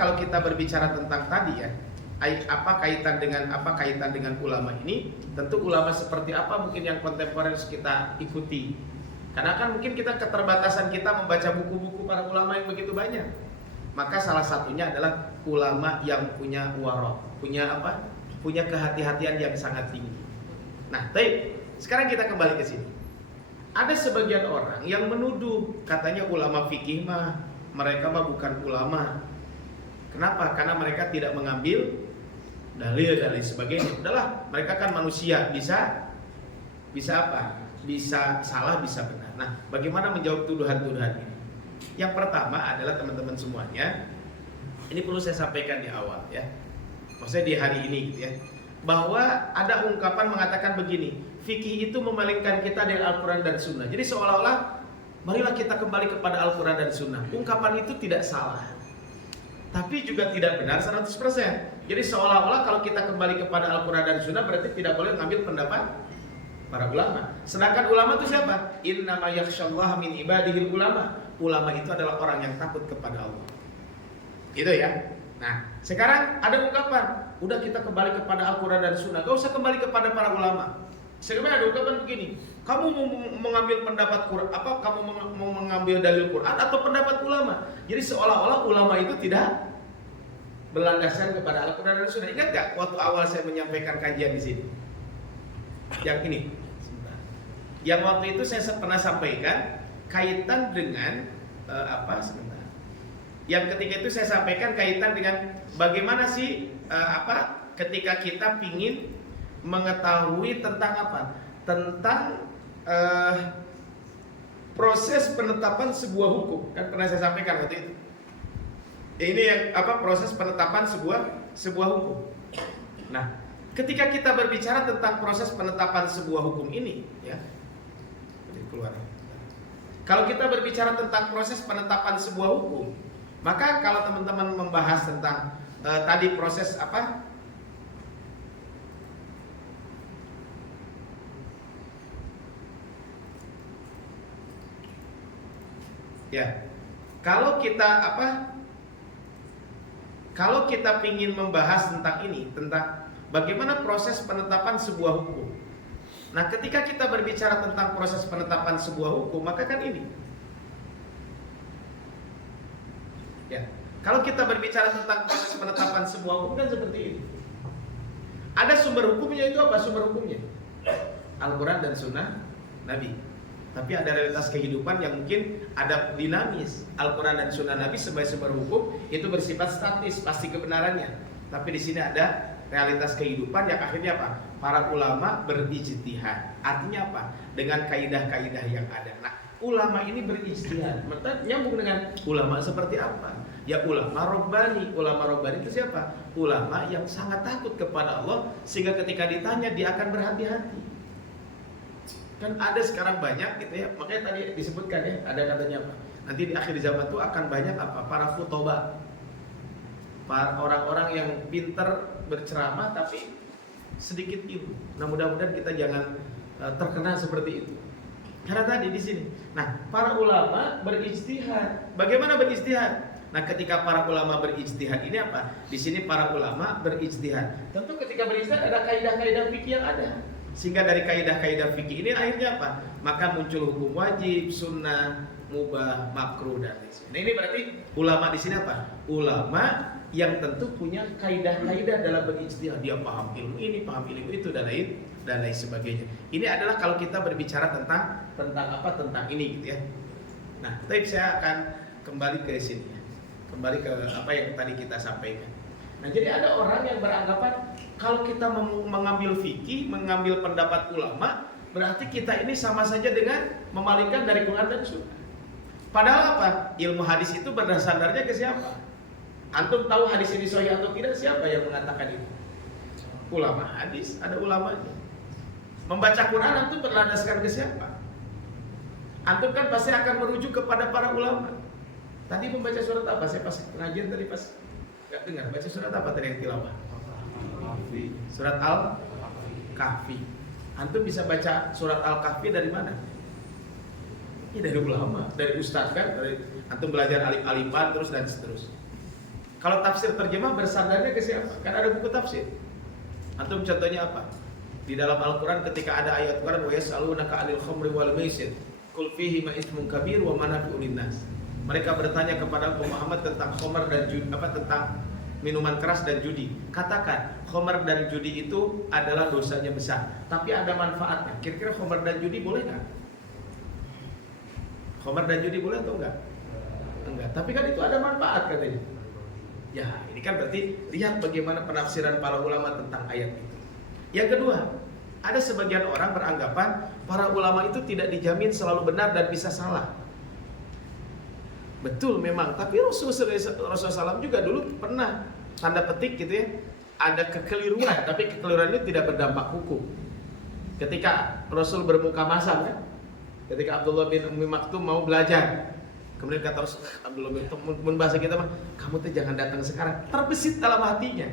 kalau kita berbicara tentang tadi ya, kaitan dengan ulama ini, tentu ulama seperti apa mungkin yang kontemporer harus kita ikuti. Karena kan mungkin kita keterbatasan kita membaca buku-buku para ulama yang begitu banyak. Maka salah satunya adalah ulama yang punya warok, punya kehati-hatian yang sangat tinggi. Nah, sekarang kita kembali ke sini. Ada sebagian orang yang menuduh katanya ulama fikih mereka bukan ulama. Kenapa? Karena mereka tidak mengambil dalil sebagainya. Udahlah, mereka kan manusia, bisa salah, bisa benar. Nah, bagaimana menjawab tuduhan-tuduhan ini? Yang pertama adalah teman-teman semuanya, ini perlu saya sampaikan di awal ya. Maksudnya di hari ini gitu ya. Bahwa ada ungkapan mengatakan begini, fikih itu memalingkan kita dari Al-Quran dan Sunnah. Jadi seolah-olah marilah kita kembali kepada Al-Quran dan Sunnah. Ungkapan itu tidak salah, tapi juga tidak benar 100%. Jadi seolah-olah kalau kita kembali kepada Al-Quran dan Sunnah berarti tidak boleh mengambil pendapat para ulama. Sedangkan ulama itu siapa? Innama yakhsyallaha min ibadihil ulama. Ulama itu adalah orang yang takut kepada Allah. Itu ya. Nah, sekarang ada ungkapan, udah kita kembali kepada Al-Quran dan Sunnah, gak usah kembali kepada para ulama. Sekarang ada ungkapan begini, kamu mau mengambil pendapat Quran, kamu mau mengambil dalil Quran atau pendapat ulama? Jadi seolah-olah ulama itu tidak berlandaskan kepada Al-Quran dan Sunnah. Ingat gak waktu awal saya menyampaikan kajian di sini? Yang ini, yang waktu itu saya pernah sampaikan kaitan dengan Yang ketika itu saya sampaikan kaitan dengan bagaimana sih ketika kita pingin mengetahui tentang tentang proses penetapan sebuah hukum. Kan pernah saya sampaikan waktu itu. Ini yang proses penetapan sebuah hukum. Nah, ketika kita berbicara tentang proses penetapan sebuah hukum ini, ya, keluar. Kalau kita berbicara tentang proses penetapan sebuah hukum, maka kalau teman-teman membahas tentang tadi proses ya, kalau kita ingin membahas tentang ini, tentang bagaimana proses penetapan sebuah hukum. Nah, ketika kita berbicara tentang proses penetapan sebuah hukum, maka kan ini. Ya, kalau kita berbicara tentang proses penetapan sebuah hukum kan seperti ini. Ada sumber hukumnya, itu apa sumber hukumnya? Al-Quran dan Sunnah Nabi. Tapi ada realitas kehidupan yang mungkin ada dinamis. Al-Quran dan Sunnah Nabi sebagai sumber hukum itu bersifat statis, pasti kebenarannya. Tapi di sini ada realitas kehidupan yang akhirnya para ulama berijtihad. Artinya apa? Dengan kaidah-kaidah yang ada. Nah, ulama ini berijtihad. Nyambung dengan ulama seperti apa? Ya ulama robbani. Ulama robbani itu siapa? Ulama yang sangat takut kepada Allah sehingga ketika ditanya dia akan berhati-hati. Kan ada sekarang banyak gitu ya. Makanya tadi disebutkan ya, ada katanya apa? Nanti di akhir zaman itu akan banyak apa? Para futoba. Para orang-orang yang pintar berceramah tapi sedikit ilmu. Nah, mudah-mudahan kita jangan terkena seperti itu. Karena tadi di sini. Nah, para ulama berijtihad. Bagaimana berijtihad? Nah, ketika para ulama berijtihad ini apa? Di sini para ulama berijtihad. Tentu ketika berijtihad ada kaidah-kaidah fikih yang ada. Sehingga dari kaidah-kaidah fikih ini akhirnya apa? Maka muncul hukum wajib, sunnah, mubah, makruh dan lain sebagainya. Nah, ini berarti ulama di sini apa? Ulama yang tentu punya kaidah-kaidah dalam berijtihad. Dia paham ilmu ini, paham ilmu itu dan lain sebagainya. Ini adalah kalau kita berbicara tentang apa? Tentang ini gitu ya. Nah, tapi saya akan kembali ke sini ya. Kembali ke apa yang tadi kita sampaikan. Nah, jadi ada orang yang beranggapan kalau kita mengambil fikih, mengambil pendapat ulama, berarti kita ini sama saja dengan memalingkan dari Quran dan Sunnah. Padahal apa? Ilmu hadis itu berdasarnya ke siapa? Antum tahu hadis ini sahih atau tidak? Siapa yang mengatakan itu? Ulama hadis, ada ulamanya. Membaca Quran antum berlandaskan ke siapa? Antum kan pasti akan merujuk kepada para ulama. Tadi membaca surat apa? Saya pas pengajian tadi pas nggak dengar. Baca surat apa tadi yang tilawah? Surat Al-Kahfi. Antum bisa baca surat Al-Kahfi dari mana? Ya dari ulama, dari ustaz kan, dari antum belajar alif-alifan terus dan seterusnya. Kalau tafsir terjemah bersandarnya ke siapa? Kan ada buku tafsir. Antum contohnya apa? Di dalam Al-Quran ketika ada ayat Quran wa yas'alunaka 'anil khamri wal maisir qul fihi ma itsmun kabir wa manafi'un linnas. Mereka bertanya kepada Muhammad tentang khamr dan judi, tentang minuman keras dan judi. Katakan, khamr dan judi itu adalah dosanya besar, tapi ada manfaatnya. Kira-kira khamr dan judi boleh nggak? Khamr dan judi boleh atau enggak? Enggak. Tapi kan itu ada manfaat katanya. Ya, ini kan berarti lihat bagaimana penafsiran para ulama tentang ayat itu. Yang kedua, ada sebagian orang beranggapan para ulama itu tidak dijamin selalu benar dan bisa salah. Betul memang, tapi Rasulullah SAW juga dulu pernah tanda petik gitu ya, ada kekeliruan, tapi kekeliruan itu tidak berdampak hukum. Ketika Rasul bermuka masam kan, ketika Abdullah bin Ummi Maktum mau belajar, kemudian kata Rasul, Abdullah bin Ummi, bahasa kita mah, kamu tuh jangan datang sekarang. Terbesit dalam hatinya,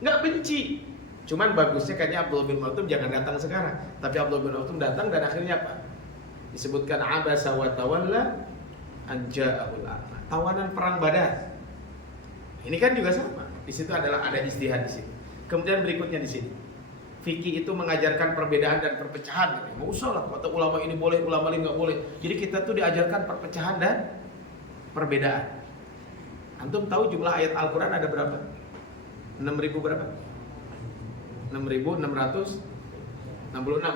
nggak benci. Cuman bagusnya kayaknya Abdullah bin Maktum jangan datang sekarang. Tapi Abdullah bin Maktum datang dan akhirnya apa? Disebutkan abasa wa tawalla anja'ahul a'ma. Tawanan perang Badar. Ini kan juga sama. Di situ adalah ada ijtihad di sini. Kemudian berikutnya di sini. Fikih itu mengajarkan perbedaan dan perpecahan. Nggak usah lah, kata ulama ini boleh, ulama ini nggak boleh. Jadi kita tuh diajarkan perpecahan dan perbedaan. Antum tahu jumlah ayat Al-Quran ada berapa? 6.000 berapa? 6.666,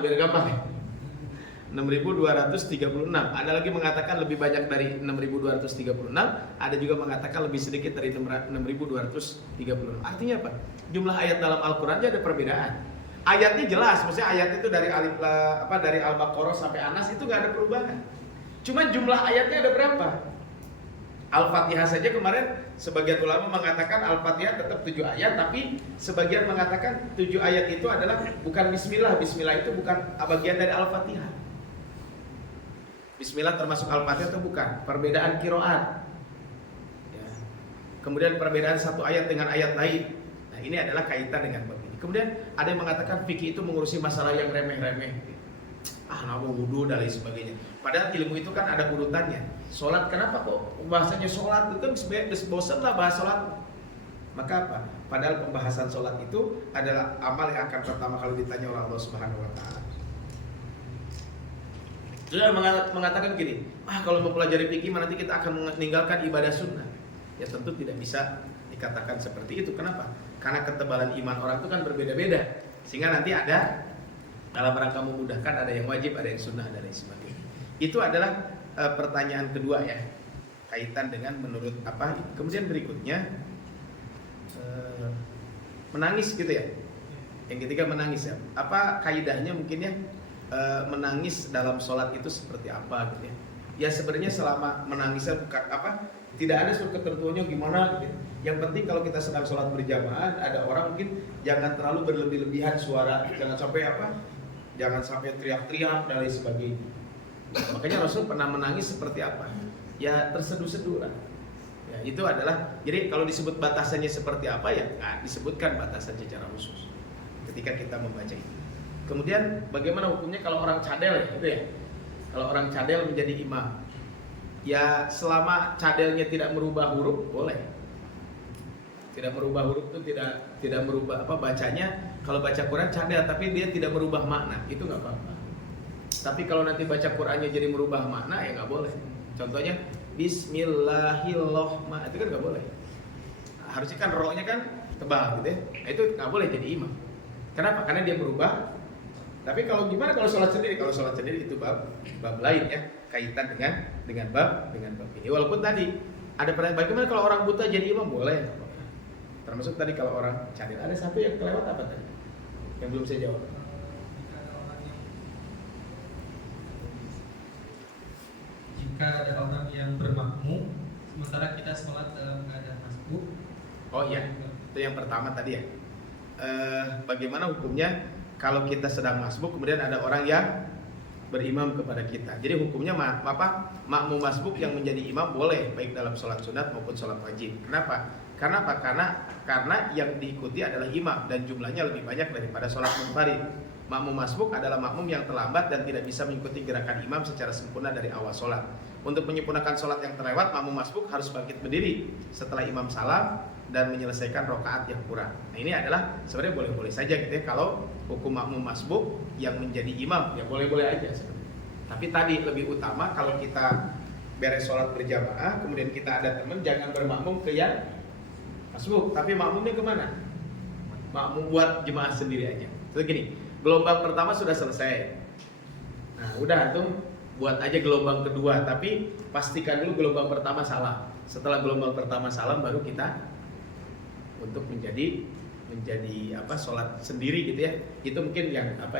biar gampang ya. 6.236. Ada lagi mengatakan lebih banyak dari 6.236, ada juga mengatakan lebih sedikit dari 6.236. Artinya apa? Jumlah ayat dalam Al-Qur'an aja ada perbedaan. Ayatnya jelas, maksudnya ayat itu dari dari Al-Baqarah sampai Anas itu nggak ada perubahan. Cuma jumlah ayatnya ada berapa? Al-Fatihah saja kemarin sebagian ulama mengatakan Al-Fatihah tetap 7 ayat, tapi sebagian mengatakan 7 ayat itu adalah bukan Bismillah. Bismillah itu bukan bagian dari Al-Fatihah. Bismillah termasuk Al-Fatihah atau bukan? Perbedaan qiraat. Ya. Kemudian perbedaan satu ayat dengan ayat lain. Nah, ini adalah kaitan dengan bab ini. Kemudian ada yang mengatakan fikih itu mengurusi masalah yang remeh-remeh. Nama wudhu dan lain sebagainya. Padahal ilmu itu kan ada urutannya. Sholat, kenapa kok bahasanya sholat itu kan sebenarnya bosan lah bahas sholat. Maka apa? Padahal pembahasan sholat itu adalah amal yang akan pertama kali ditanya oleh Allah Subhanahu Wa Taala. Dia mengatakan gini, kalau mempelajari fikih nanti kita akan meninggalkan ibadah sunnah. Ya tentu tidak bisa dikatakan seperti itu. Kenapa? Karena ketebalan iman orang itu kan berbeda-beda. Sehingga nanti ada dalam rangka memudahkan, ada yang wajib, ada yang sunnah, dan lain sebagainya. Itu adalah pertanyaan kedua ya, kaitan dengan menurut apa. Kemudian berikutnya menangis gitu ya. Yang ketiga menangis ya. Apa kaidahnya mungkin ya, menangis dalam sholat itu seperti apa gitu ya. Ya sebenarnya selama menangisnya bukan apa, Tidak ada suatu ketentuannya gimana gitu. Yang penting kalau kita sedang sholat berjamaah, ada orang mungkin jangan terlalu berlebih-lebihan suara, jangan sampai jangan sampai teriak-teriak dan lain sebagainya. Makanya Rasul pernah menangis seperti apa? Ya terseduh-seduh lah. Ya, itu adalah, jadi kalau disebut batasannya seperti apa ya, disebutkan batasan secara khusus ketika kita membaca itu. Kemudian bagaimana hukumnya kalau orang cadel ya, itu ya. Kalau orang cadel menjadi imam, ya selama cadelnya tidak merubah huruf boleh. Tidak merubah huruf itu tidak merubah bacanya. Kalau baca Quran cadel tapi dia tidak merubah makna, itu nggak apa-apa. Tapi kalau nanti baca Qurannya jadi merubah makna ya nggak boleh. Contohnya Bismillahirrahmanirrahim, itu kan nggak boleh. Harusnya kan rohnya kan tebal gitu ya. Nah, itu nggak boleh jadi imam. Kenapa? Karena dia berubah. Tapi kalau gimana kalau sholat sendiri? Kalau sholat sendiri itu bab lain ya, kaitan dengan bab ini. Walaupun tadi ada pertanyaan, bagaimana kalau orang buta jadi imam? Boleh. Termasuk tadi kalau orang cadel. Ada satu yang kelewat apa tadi? Yang belum saya jawab. Jika ada orang yang bermakmum sementara kita sholat dalam keadaan masbuk. Oh iya, itu yang pertama tadi ya. Bagaimana hukumnya kalau kita sedang masbuk kemudian ada orang yang berimam kepada kita? Jadi hukumnya makmum masbuk yang menjadi imam boleh baik dalam sholat sunat maupun sholat wajib. Kenapa? Karena apa? Karena yang diikuti adalah imam dan jumlahnya lebih banyak daripada sholat munfarid. Makmum masbuk adalah makmum yang terlambat dan tidak bisa mengikuti gerakan imam secara sempurna dari awal sholat. Untuk menyempurnakan sholat yang terlewat, makmum masbuk harus bangkit berdiri setelah imam salam dan menyelesaikan rakaat yang kurang. Nah ini adalah sebenarnya boleh-boleh saja gitu ya. Kalau hukum makmum masbuk yang menjadi imam ya boleh-boleh aja sebenarnya. Tapi tadi lebih utama kalau kita beres sholat berjamaah kemudian kita ada teman, jangan bermakmum ke yang masbuk, tapi makmumnya kemana? Makmum buat jemaah sendiri aja. Jadi gini, gelombang pertama sudah selesai. Nah udah tuh buat aja gelombang kedua, tapi pastikan dulu gelombang pertama salam. Setelah gelombang pertama salam baru kita untuk menjadi sholat sendiri gitu ya. Itu mungkin yang ada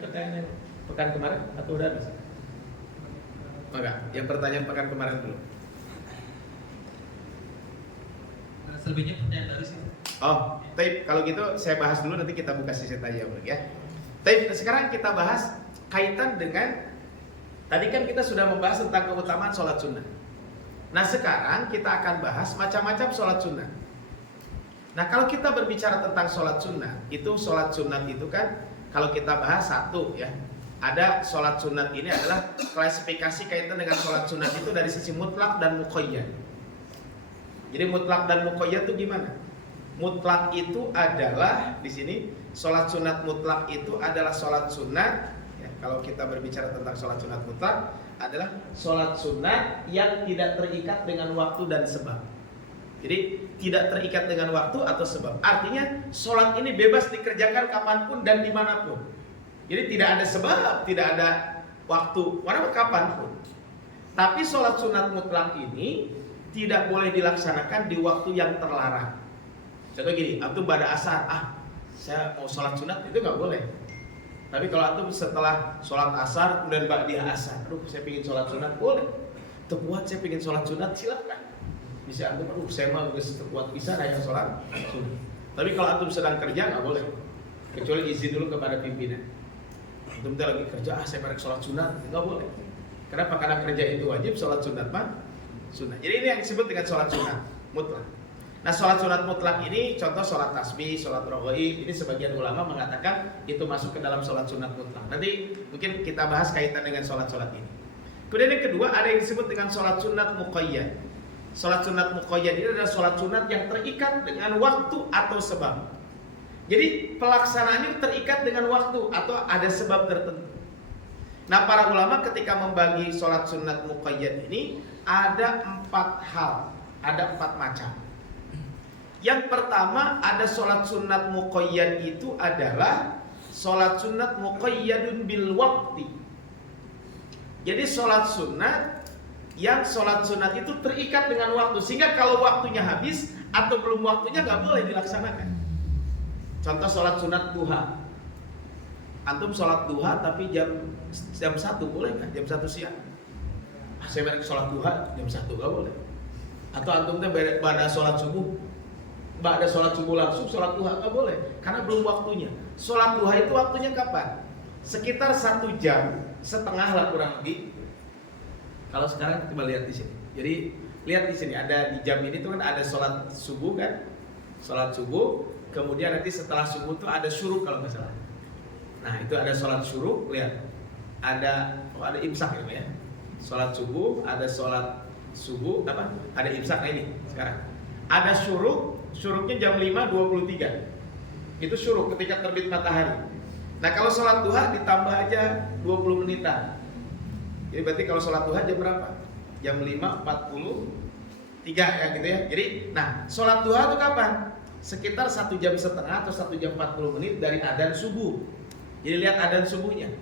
pertanyaan pekan kemarin atau udah habis? Maka yang pertanyaan pekan kemarin dulu. Selebihnya pertanyaan baru sih. Oh, tapi kalau gitu saya bahas dulu, nanti kita buka sesi tanya jawab ya. Tapi sekarang kita bahas kaitan dengan tadi kan kita sudah membahas tentang keutamaan sholat sunnah. Nah sekarang kita akan bahas macam-macam sholat sunnah. Nah kalau kita berbicara tentang sholat sunnah, sholat sunnah itu kan kalau kita bahas satu ya, ada sholat sunnah ini adalah klasifikasi kaitan dengan sholat sunnah itu dari sisi mutlak dan muqayyad. Jadi mutlak dan muqayyad itu gimana? Mutlak itu adalah di sini sholat sunat mutlak itu adalah sholat sunat. Ya, kalau kita berbicara tentang sholat sunat mutlak adalah sholat sunat yang tidak terikat dengan waktu dan sebab. Jadi tidak terikat dengan waktu atau sebab. Artinya sholat ini bebas dikerjakan kapanpun dan dimanapun. Jadi tidak ada sebab, tidak ada waktu, mana kapanpun. Tapi sholat sunat mutlak ini tidak boleh dilaksanakan di waktu yang terlarang. Contoh gini, antum pada asar, saya mau sholat sunat, itu nggak boleh. Tapi kalau antum setelah sholat asar kemudian ba'diyah asar, saya pingin sholat sunat, boleh. Terkuat saya pingin sholat sunat, silakan. Bisa antum, saya mau terkuat bisa yang sholat sunat. Tapi kalau antum sedang kerja nggak boleh, kecuali izin dulu kepada pimpinan. Antum lagi kerja, saya merek sholat sunat, nggak boleh. Kenapa? Karena kerja itu wajib, sholat sunat sunnah. Jadi ini yang disebut dengan sholat sunat mutlak. Nah sholat sunat mutlak ini contoh sholat tasbih, sholat rawatib, ini sebagian ulama mengatakan itu masuk ke dalam sholat sunat mutlak. Nanti mungkin kita bahas kaitan dengan sholat ini. Kemudian yang kedua ada yang disebut dengan sholat sunat muqayyad. Sholat sunat muqayyad ini adalah sholat sunat yang terikat dengan waktu atau sebab. Jadi pelaksanaannya terikat dengan waktu atau ada sebab tertentu. Nah para ulama ketika membagi sholat sunat muqayyad ini ada 4 hal, ada 4 macam. Yang pertama ada sholat sunat muqayyad itu adalah sholat sunat muqayyadun bil waqti. Jadi sholat sunat yang sholat sunat itu terikat dengan waktu, sehingga kalau waktunya habis atau belum waktunya nggak boleh dilaksanakan. Contoh sholat sunat duha. Antum sholat duha tapi jam 1 boleh nggak? Jam 1 siang. Saya mereka sholat duha jam 1 nggak boleh. Atau antum teh pada sholat subuh, ada sholat subuh langsung sholat duha, nggak boleh, karena belum waktunya. Sholat duha itu waktunya kapan? Sekitar 1,5 jam lah kurang lebih. Kalau sekarang coba lihat di sini. Jadi lihat di sini ada di jam ini tuh kan ada sholat subuh kan, sholat subuh. Kemudian nanti setelah subuh tuh ada syuruk kalau nggak salah. Nah itu ada sholat syuruk, lihat. Ada imsak ya. Sholat subuh, ada sholat subuh, apa? Ada imsak. Nah ini sekarang. Ada syuruk, syuruknya jam 5.23. Itu syuruk ketika terbit matahari. Nah kalau sholat duha ditambah aja 20 menitan. Jadi berarti kalau sholat duha jam berapa? Jam 5.43 ya gitu ya. Jadi nah sholat duha itu kapan? Sekitar 1,5 jam atau 1 jam 40 menit dari adzan subuh. Jadi lihat adzan subuhnya.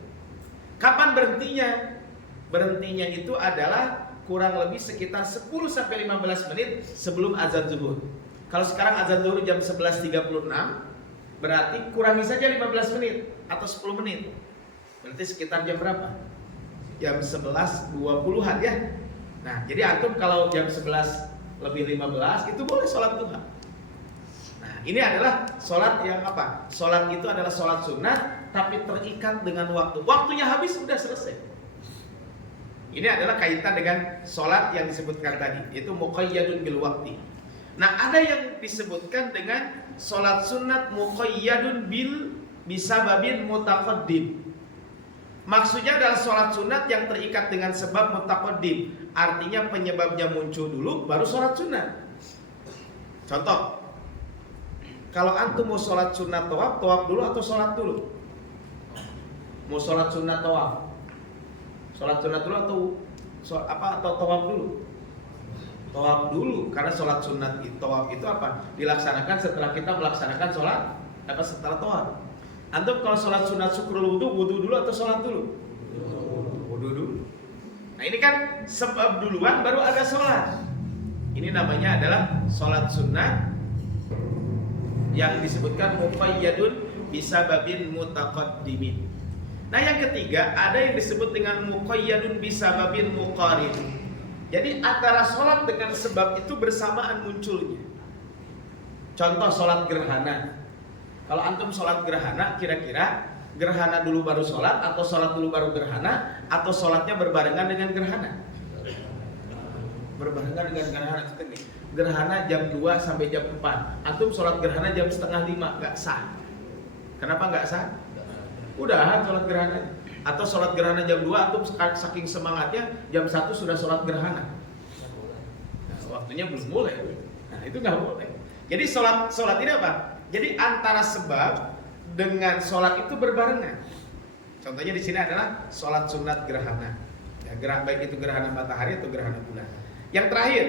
Kapan berhentinya? Berhentinya itu adalah kurang lebih sekitar 10-15 menit sebelum azan zuhur. Kalau sekarang azan zuhur jam 11.36, berarti kurangi saja 15 menit atau 10 menit. Berarti sekitar jam berapa? Jam 11.20-an ya. Nah, jadi antum kalau jam 11 lebih 15 itu boleh sholat duha. Nah, ini adalah sholat yang apa? Sholat itu adalah sholat sunnah tapi terikat dengan waktu. Waktunya habis sudah selesai. Ini adalah kaitan dengan sholat yang disebutkan tadi, yaitu muqayyadun bil waqti. Nah, ada yang disebutkan dengan sholat sunat muqayyadun bil bisababin mutaqaddim. Maksudnya adalah sholat sunat yang terikat dengan sebab mutaqaddim. Artinya penyebabnya muncul dulu, baru sholat sunat. Contoh, kalau antum mau sholat sunat tawaf dulu atau sholat dulu? Mau sholat sunat tawaf? Sholat sunat dulu atau tawaf dulu? Tawaf dulu, karena sholat sunat tawaf itu apa? Dilaksanakan setelah kita melaksanakan sholat setelah tawaf. Antum kalau sholat sunat syukrul wudu dulu atau sholat dulu? Wudu dulu. Nah ini kan sebab duluan baru ada sholat. Ini namanya adalah sholat sunat yang disebutkan muqayyadun bisababin mutaqaddimin. Nah yang ketiga ada yang disebut dengan muqayyadun bisababin muqarin. Jadi antara sholat dengan sebab itu bersamaan munculnya. Contoh sholat gerhana. Kalau antum sholat gerhana, kira-kira gerhana dulu baru sholat, atau sholat dulu baru gerhana, atau sholatnya berbarengan dengan gerhana? Berbarengan dengan gerhana. Gerhana jam 2 sampai jam 4. Antum sholat gerhana jam 4:30, nggak sah. Kenapa nggak sah? Udahan sholat gerhana. Atau sholat gerhana jam 2, antum saking semangatnya jam 1 sudah sholat gerhana. Nah, waktunya belum mulai. Nah, itu nggak boleh. Jadi sholat ini apa? Jadi antara sebab dengan sholat itu berbarengan. Contohnya di sini adalah sholat sunat gerhana. Ya, baik itu gerhana matahari atau gerhana bulan. Yang terakhir,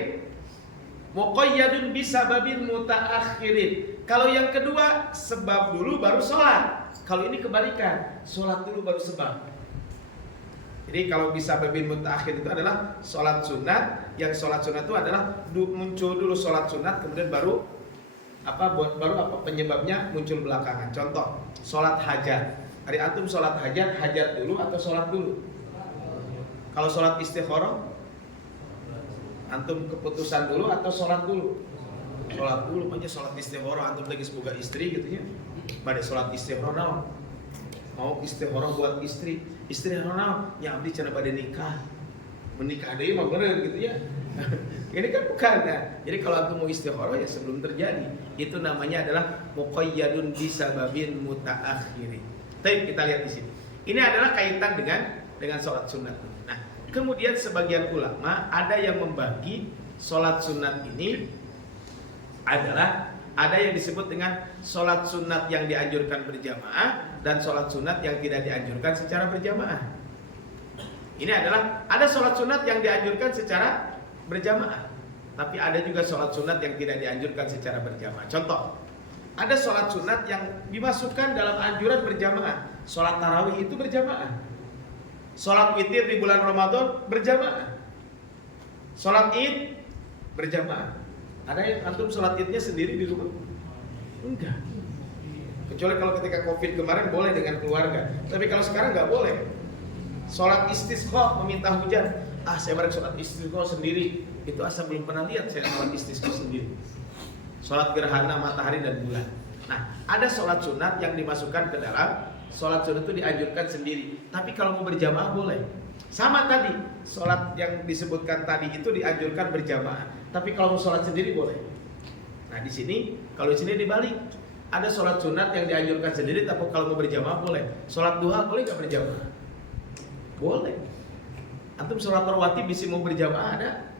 muqayyadun bisababin mutaakhirin. Kalau yang kedua, sebab dulu baru sholat. Kalau ini kebalikan, sholat dulu baru sebab. Jadi kalau bisababin mutaakhir itu adalah sholat sunat. Yang sholat sunat itu adalah muncul dulu sholat sunat, kemudian baru penyebabnya muncul belakangan. Contoh, sholat hajat. Hari antum sholat hajat dulu atau sholat dulu? Kalau sholat istikharah, antum keputusan dulu atau sholat dulu? Sholat dulu, makanya sholat istikharah antum lagi semoga istri gitu ya. Pada sholat istikharah mau istikharah buat istri naon? Ya abdi cenah bade nikah. Menikah deui mah bener gitu ya. Ini kan bukan. Nah, jadi kalau antum mau istikharah ya sebelum terjadi. Itu namanya adalah muqayyadun bisababin mutaakhirin. Baik, kita lihat di sini. Ini adalah kaitan dengan sholat sunat. Nah, kemudian sebagian ulama ada yang membagi sholat sunat ini adalah ada yang disebut dengan sholat sunat yang dianjurkan berjamaah dan sholat sunat yang tidak dianjurkan secara berjamaah. Ini adalah ada sholat sunat yang dianjurkan secara berjamaah, tapi ada juga sholat sunat yang tidak dianjurkan secara berjamaah. Contoh, ada sholat sunat yang dimasukkan dalam anjuran berjamaah. Sholat tarawih itu berjamaah. Sholat witir di bulan Ramadan berjamaah. Sholat id berjamaah. Ada yang antum sholat idnya sendiri di rumah? Enggak. Kecuali kalau ketika COVID kemarin boleh dengan keluarga. Tapi kalau sekarang nggak boleh. Sholat istisqa meminta hujan. Saya bareng sholat istisqa sendiri. itu asal belum pernah lihat saya sholat istisqa sendiri. Sholat gerhana matahari dan bulan. Nah, ada sholat sunat yang dimasukkan ke dalam sholat sunat itu dianjurkan sendiri. Tapi kalau mau berjamaah boleh. Sama tadi, sholat yang disebutkan tadi itu dianjurkan berjamaah. Tapi kalau mau sholat sendiri boleh. Nah, di sini kalau di sini dibalik. Ada sholat sunat yang dianjurkan sendiri, tapi kalau mau berjamaah boleh. Sholat duha boleh nggak berjamaah? Boleh. Antum sholat rawatib bisa mau berjamaah ada?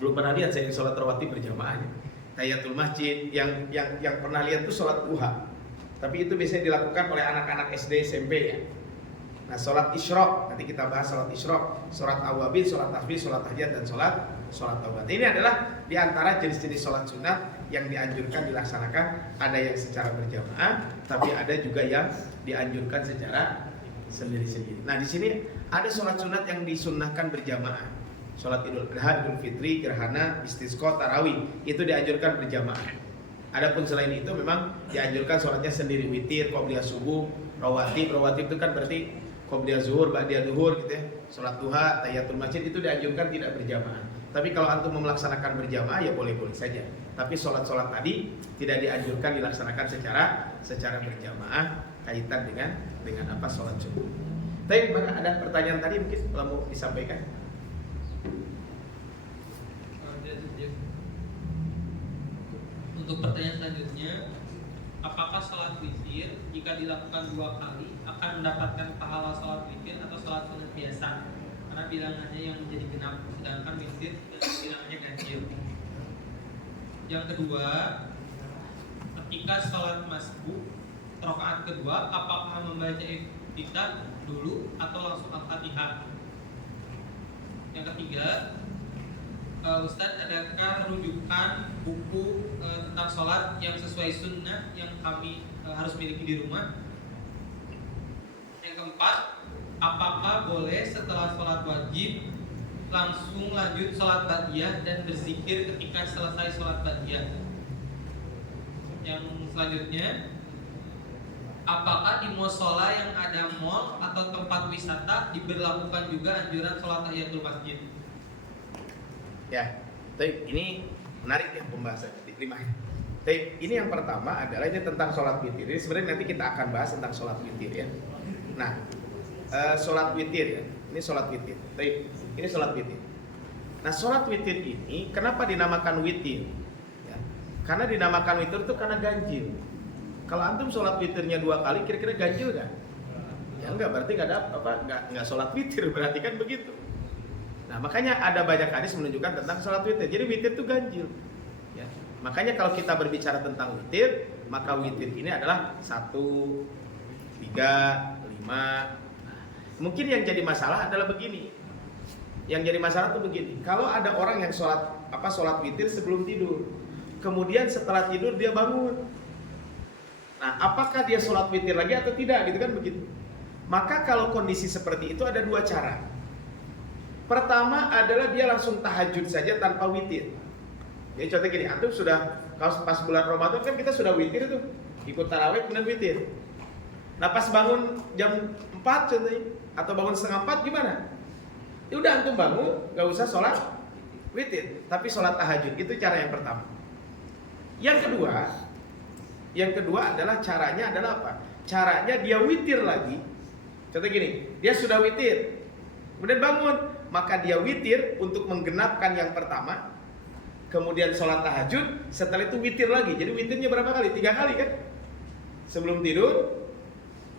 Belum pernah lihat saya sholat rawatib berjamaahnya. Tahiyatul masjid yang pernah lihat tuh sholat duha. Tapi itu biasanya dilakukan oleh anak-anak SD SMP ya. Nah, sholat isyraq, nanti kita bahas sholat isyraq, sholat awabin, sholat tasbih, sholat tahiyat dan sholat taubat. Ini adalah diantara jenis-jenis sholat sunat yang dianjurkan dilaksanakan. Ada yang secara berjamaah, tapi ada juga yang dianjurkan secara sendiri-sendiri. Nah, di sini ada sholat sunat yang disunnahkan berjamaah. Sholat Idul Adha, Idul Fitri, gerhana, istisqa, tarawih itu dianjurkan berjamaah. Adapun selain itu memang dianjurkan sholatnya sendiri, witir, qobliyah subuh, rawatib itu kan berarti qobliyah zuhur, ba'diyah zuhur gitu ya. Sholat duha, tahiyatul masjid itu dianjurkan tidak berjamaah. Tapi kalau antum melaksanakan berjamaah ya boleh-boleh saja. Tapi sholat-sholat tadi tidak dianjurkan dilaksanakan secara berjamaah kaitan dengan apa sholat subuh. Tapi mana ada pertanyaan tadi mungkin kalau mau disampaikan? Untuk pertanyaan selanjutnya, apakah sholat witir jika dilakukan 2 kali akan mendapatkan pahala sholat witir atau sholat sunat biasa? Karena bilangannya yang menjadi genap, sedangkan witir bilangannya ganjil. Yang kedua, ketika sholat masbuk rakaat kedua, apakah membaca iftitah dulu atau langsung al-fatihah? Yang ketiga, Ustadz, adakah rujukan buku tentang sholat yang sesuai sunnah yang kami harus miliki di rumah? Yang keempat, apakah boleh setelah sholat wajib langsung lanjut sholat ba'diyah dan berzikir ketika selesai sholat ba'diyah? Yang selanjutnya, apakah di mushola yang ada mall atau tempat wisata diberlakukan juga anjuran sholat tahiyatul masjid? Ya, tapi ini menarik ya pembahasannya, diterima ya. Tapi ini yang pertama adalah ini tentang sholat witir. Ini sebenarnya nanti kita akan bahas tentang sholat witir ya. Nah, sholat witir ya. Ini sholat witir. Tapi ini sholat witir. Nah, sholat witir ini kenapa dinamakan witir? Ya, karena dinamakan witir itu karena ganjil. Kalau antum sholat witirnya 2 kali, kira-kira ganjil nggak? Ya enggak, berarti nggak ada apa? Nggak sholat witir, berarti kan begitu. Nah, makanya ada banyak hadis menunjukkan tentang sholat witir. Jadi witir itu ganjil. Ya. Makanya kalau kita berbicara tentang witir, maka witir ini adalah 1, 3, 5. Nah, mungkin yang jadi masalah adalah begini. Yang jadi masalah itu begini. Kalau ada orang yang sholat witir sebelum tidur, kemudian setelah tidur dia bangun. Nah, apakah dia sholat witir lagi atau tidak? Gitu kan begitu. Maka kalau kondisi seperti itu ada 2 cara. Pertama adalah dia langsung tahajud saja tanpa witir. Jadi contoh gini, antum sudah kalau pas bulan Ramadan kan kita sudah witir itu, ikut tarawih kemudian witir. Nah, pas bangun jam 4 contohnya atau bangun setengah 4 gimana? Ya udah antum bangun, nggak usah sholat witir, tapi sholat tahajud. Itu cara yang pertama. Yang kedua adalah caranya adalah apa? Caranya dia witir lagi. Contoh gini, dia sudah witir, kemudian bangun, maka dia witir untuk menggenapkan yang pertama, kemudian sholat tahajud, setelah itu witir lagi. Jadi witirnya berapa kali? 3 kali kan? Sebelum tidur,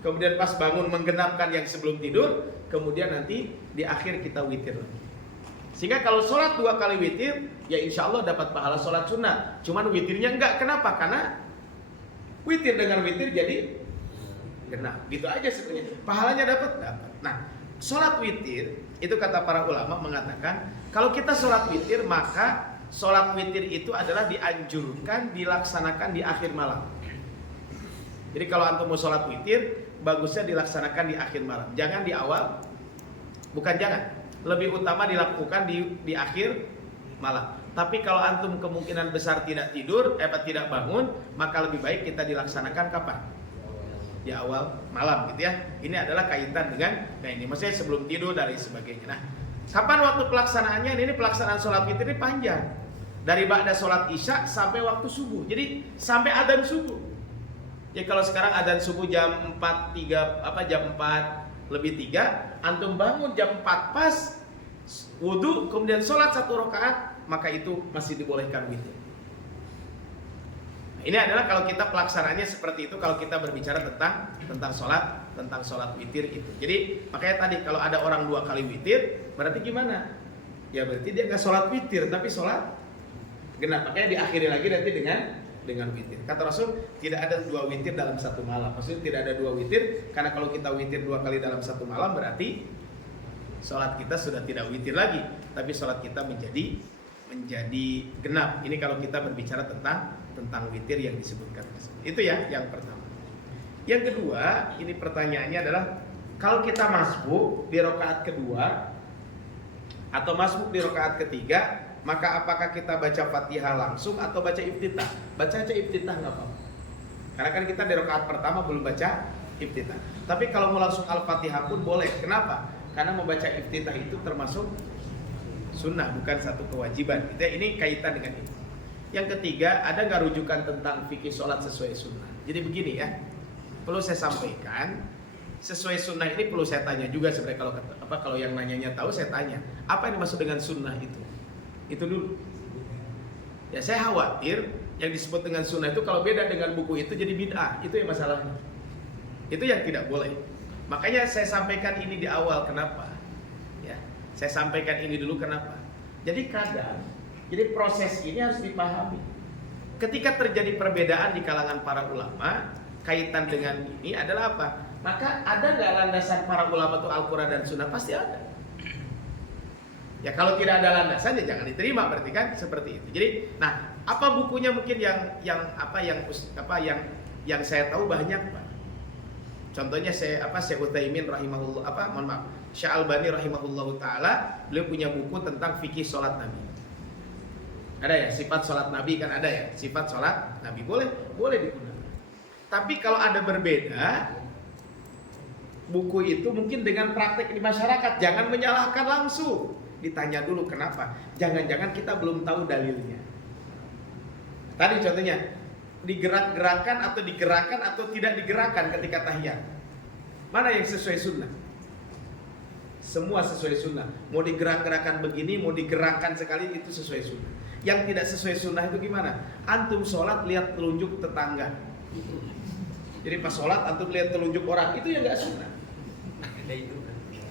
kemudian pas bangun menggenapkan yang sebelum tidur, kemudian nanti di akhir kita witir lagi. Sehingga kalau sholat 2 kali witir, ya insya Allah dapat pahala sholat sunnah. Cuman witirnya enggak, kenapa? Karena witir dengan witir jadi genap. Gitu aja sebenarnya. Pahalanya dapat. Nah, sholat witir itu kata para ulama mengatakan kalau kita sholat witir maka sholat witir itu adalah dianjurkan dilaksanakan di akhir malam. Jadi kalau antum mau sholat witir bagusnya dilaksanakan di akhir malam, jangan di awal. Bukan jangan, lebih utama dilakukan di akhir malam. Tapi kalau antum kemungkinan besar tidak tidur, tidak bangun, maka lebih baik kita dilaksanakan kapan? Di awal malam gitu ya. Ini adalah kaitan dengan ini maksudnya sebelum tidur dan lain sebagainya. Nah, Kapan waktu pelaksanaannya? Ini pelaksanaan sholat witir ini panjang. Dari ba'da sholat isya sampai waktu subuh. Jadi sampai adzan subuh. Ya kalau sekarang adzan subuh jam 4 lebih 3, antum bangun jam 4 pas, wudu, kemudian sholat 1 rakaat, maka itu masih dibolehkan witir. Ini adalah kalau kita pelaksanaannya seperti itu, kalau kita berbicara tentang sholat witir itu. Jadi makanya tadi kalau ada orang 2 kali witir, berarti gimana? Ya berarti dia nggak sholat witir, tapi sholat genap. Makanya diakhiri lagi nanti dengan witir. Kata Rasul, tidak ada 2 witir dalam 1 malam. Maksudnya tidak ada 2 witir, karena kalau kita witir 2 kali dalam 1 malam, berarti sholat kita sudah tidak witir lagi, tapi sholat kita menjadi genap. Ini kalau kita berbicara tentang witir yang disebutkan. Itu ya yang pertama. Yang kedua, ini pertanyaannya adalah kalau kita masbuk di rakaat kedua atau masbuk di rakaat ketiga, maka apakah kita baca Fatihah langsung atau baca iftitah? Baca aja iftitah nggak apa-apa. Karena kan kita di rakaat pertama belum baca iftitah. Tapi kalau mau langsung Al-Fatihah pun boleh. Kenapa? Karena membaca iftitah itu termasuk sunnah, bukan satu kewajiban. Ini kaitan dengan ini. Yang ketiga, ada nggak rujukan tentang fikih sholat sesuai sunnah? Jadi begini ya, perlu saya sampaikan, sesuai sunnah ini perlu saya tanya juga sebenarnya. Kalau yang nanyanya tahu, saya tanya, apa yang dimaksud dengan sunnah itu? Itu dulu. Ya saya khawatir yang disebut dengan sunnah itu kalau beda dengan buku itu jadi bid'ah. Itu yang masalahnya. Itu yang tidak boleh. Makanya saya sampaikan ini di awal. Kenapa? Ya, saya sampaikan ini dulu kenapa? Jadi jadi proses ini harus dipahami. Ketika terjadi perbedaan di kalangan para ulama kaitan dengan ini adalah apa? Maka ada nggak landasan para ulama itu Al-Quran dan Sunnah? Pasti ada. Ya kalau tidak ada landasan ya jangan diterima, berarti kan seperti itu. Jadi, nah apa bukunya mungkin yang saya tahu banyak Pak. Contohnya Syekh Utsaimin rahimahullah Syekh Albani rahimahullahu taala, beliau punya buku tentang fikih sholat Nabi. Ada ya, sifat sholat Nabi kan ada ya, sifat sholat Nabi boleh digunakan. Tapi kalau ada berbeda buku itu mungkin dengan praktek di masyarakat, jangan menyalahkan langsung. Ditanya dulu kenapa? Jangan-jangan kita belum tahu dalilnya. Tadi contohnya digerak-gerakan atau tidak digerakkan ketika tahiyat. Mana yang sesuai sunnah? Semua sesuai sunnah. Mau digerak-gerakan begini, mau digerakkan sekali itu sesuai sunnah. Yang tidak sesuai sunnah itu gimana? Antum sholat lihat telunjuk tetangga. Jadi pas sholat antum lihat telunjuk orang, itu yang nggak sunnah.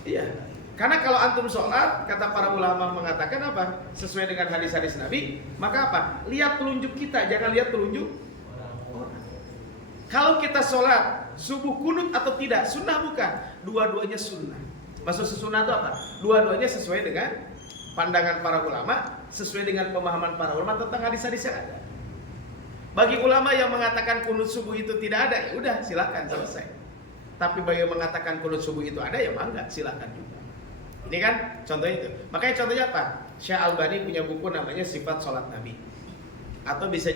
Iya. Karena kalau antum sholat, kata para ulama mengatakan apa? Sesuai dengan hadis-hadis Nabi, maka apa? Lihat telunjuk kita, jangan lihat telunjuk orang. Kalau kita sholat subuh kunut atau tidak, sunnah bukan? Dua-duanya sunnah. Maksud sunnah itu apa? Dua-duanya sesuai dengan pandangan para ulama, sesuai dengan pemahaman para ulama tentang hadis-hadis yang ada. Bagi ulama yang mengatakan kunut subuh itu tidak ada, ya udah silakan selesai. Tapi bagi yang mengatakan kunut subuh itu ada, ya mangga silakan juga. Ini kan contohnya itu. Makanya contohnya apa? Syekh Albani punya buku namanya Sifat Sholat Nabi. Atau bisa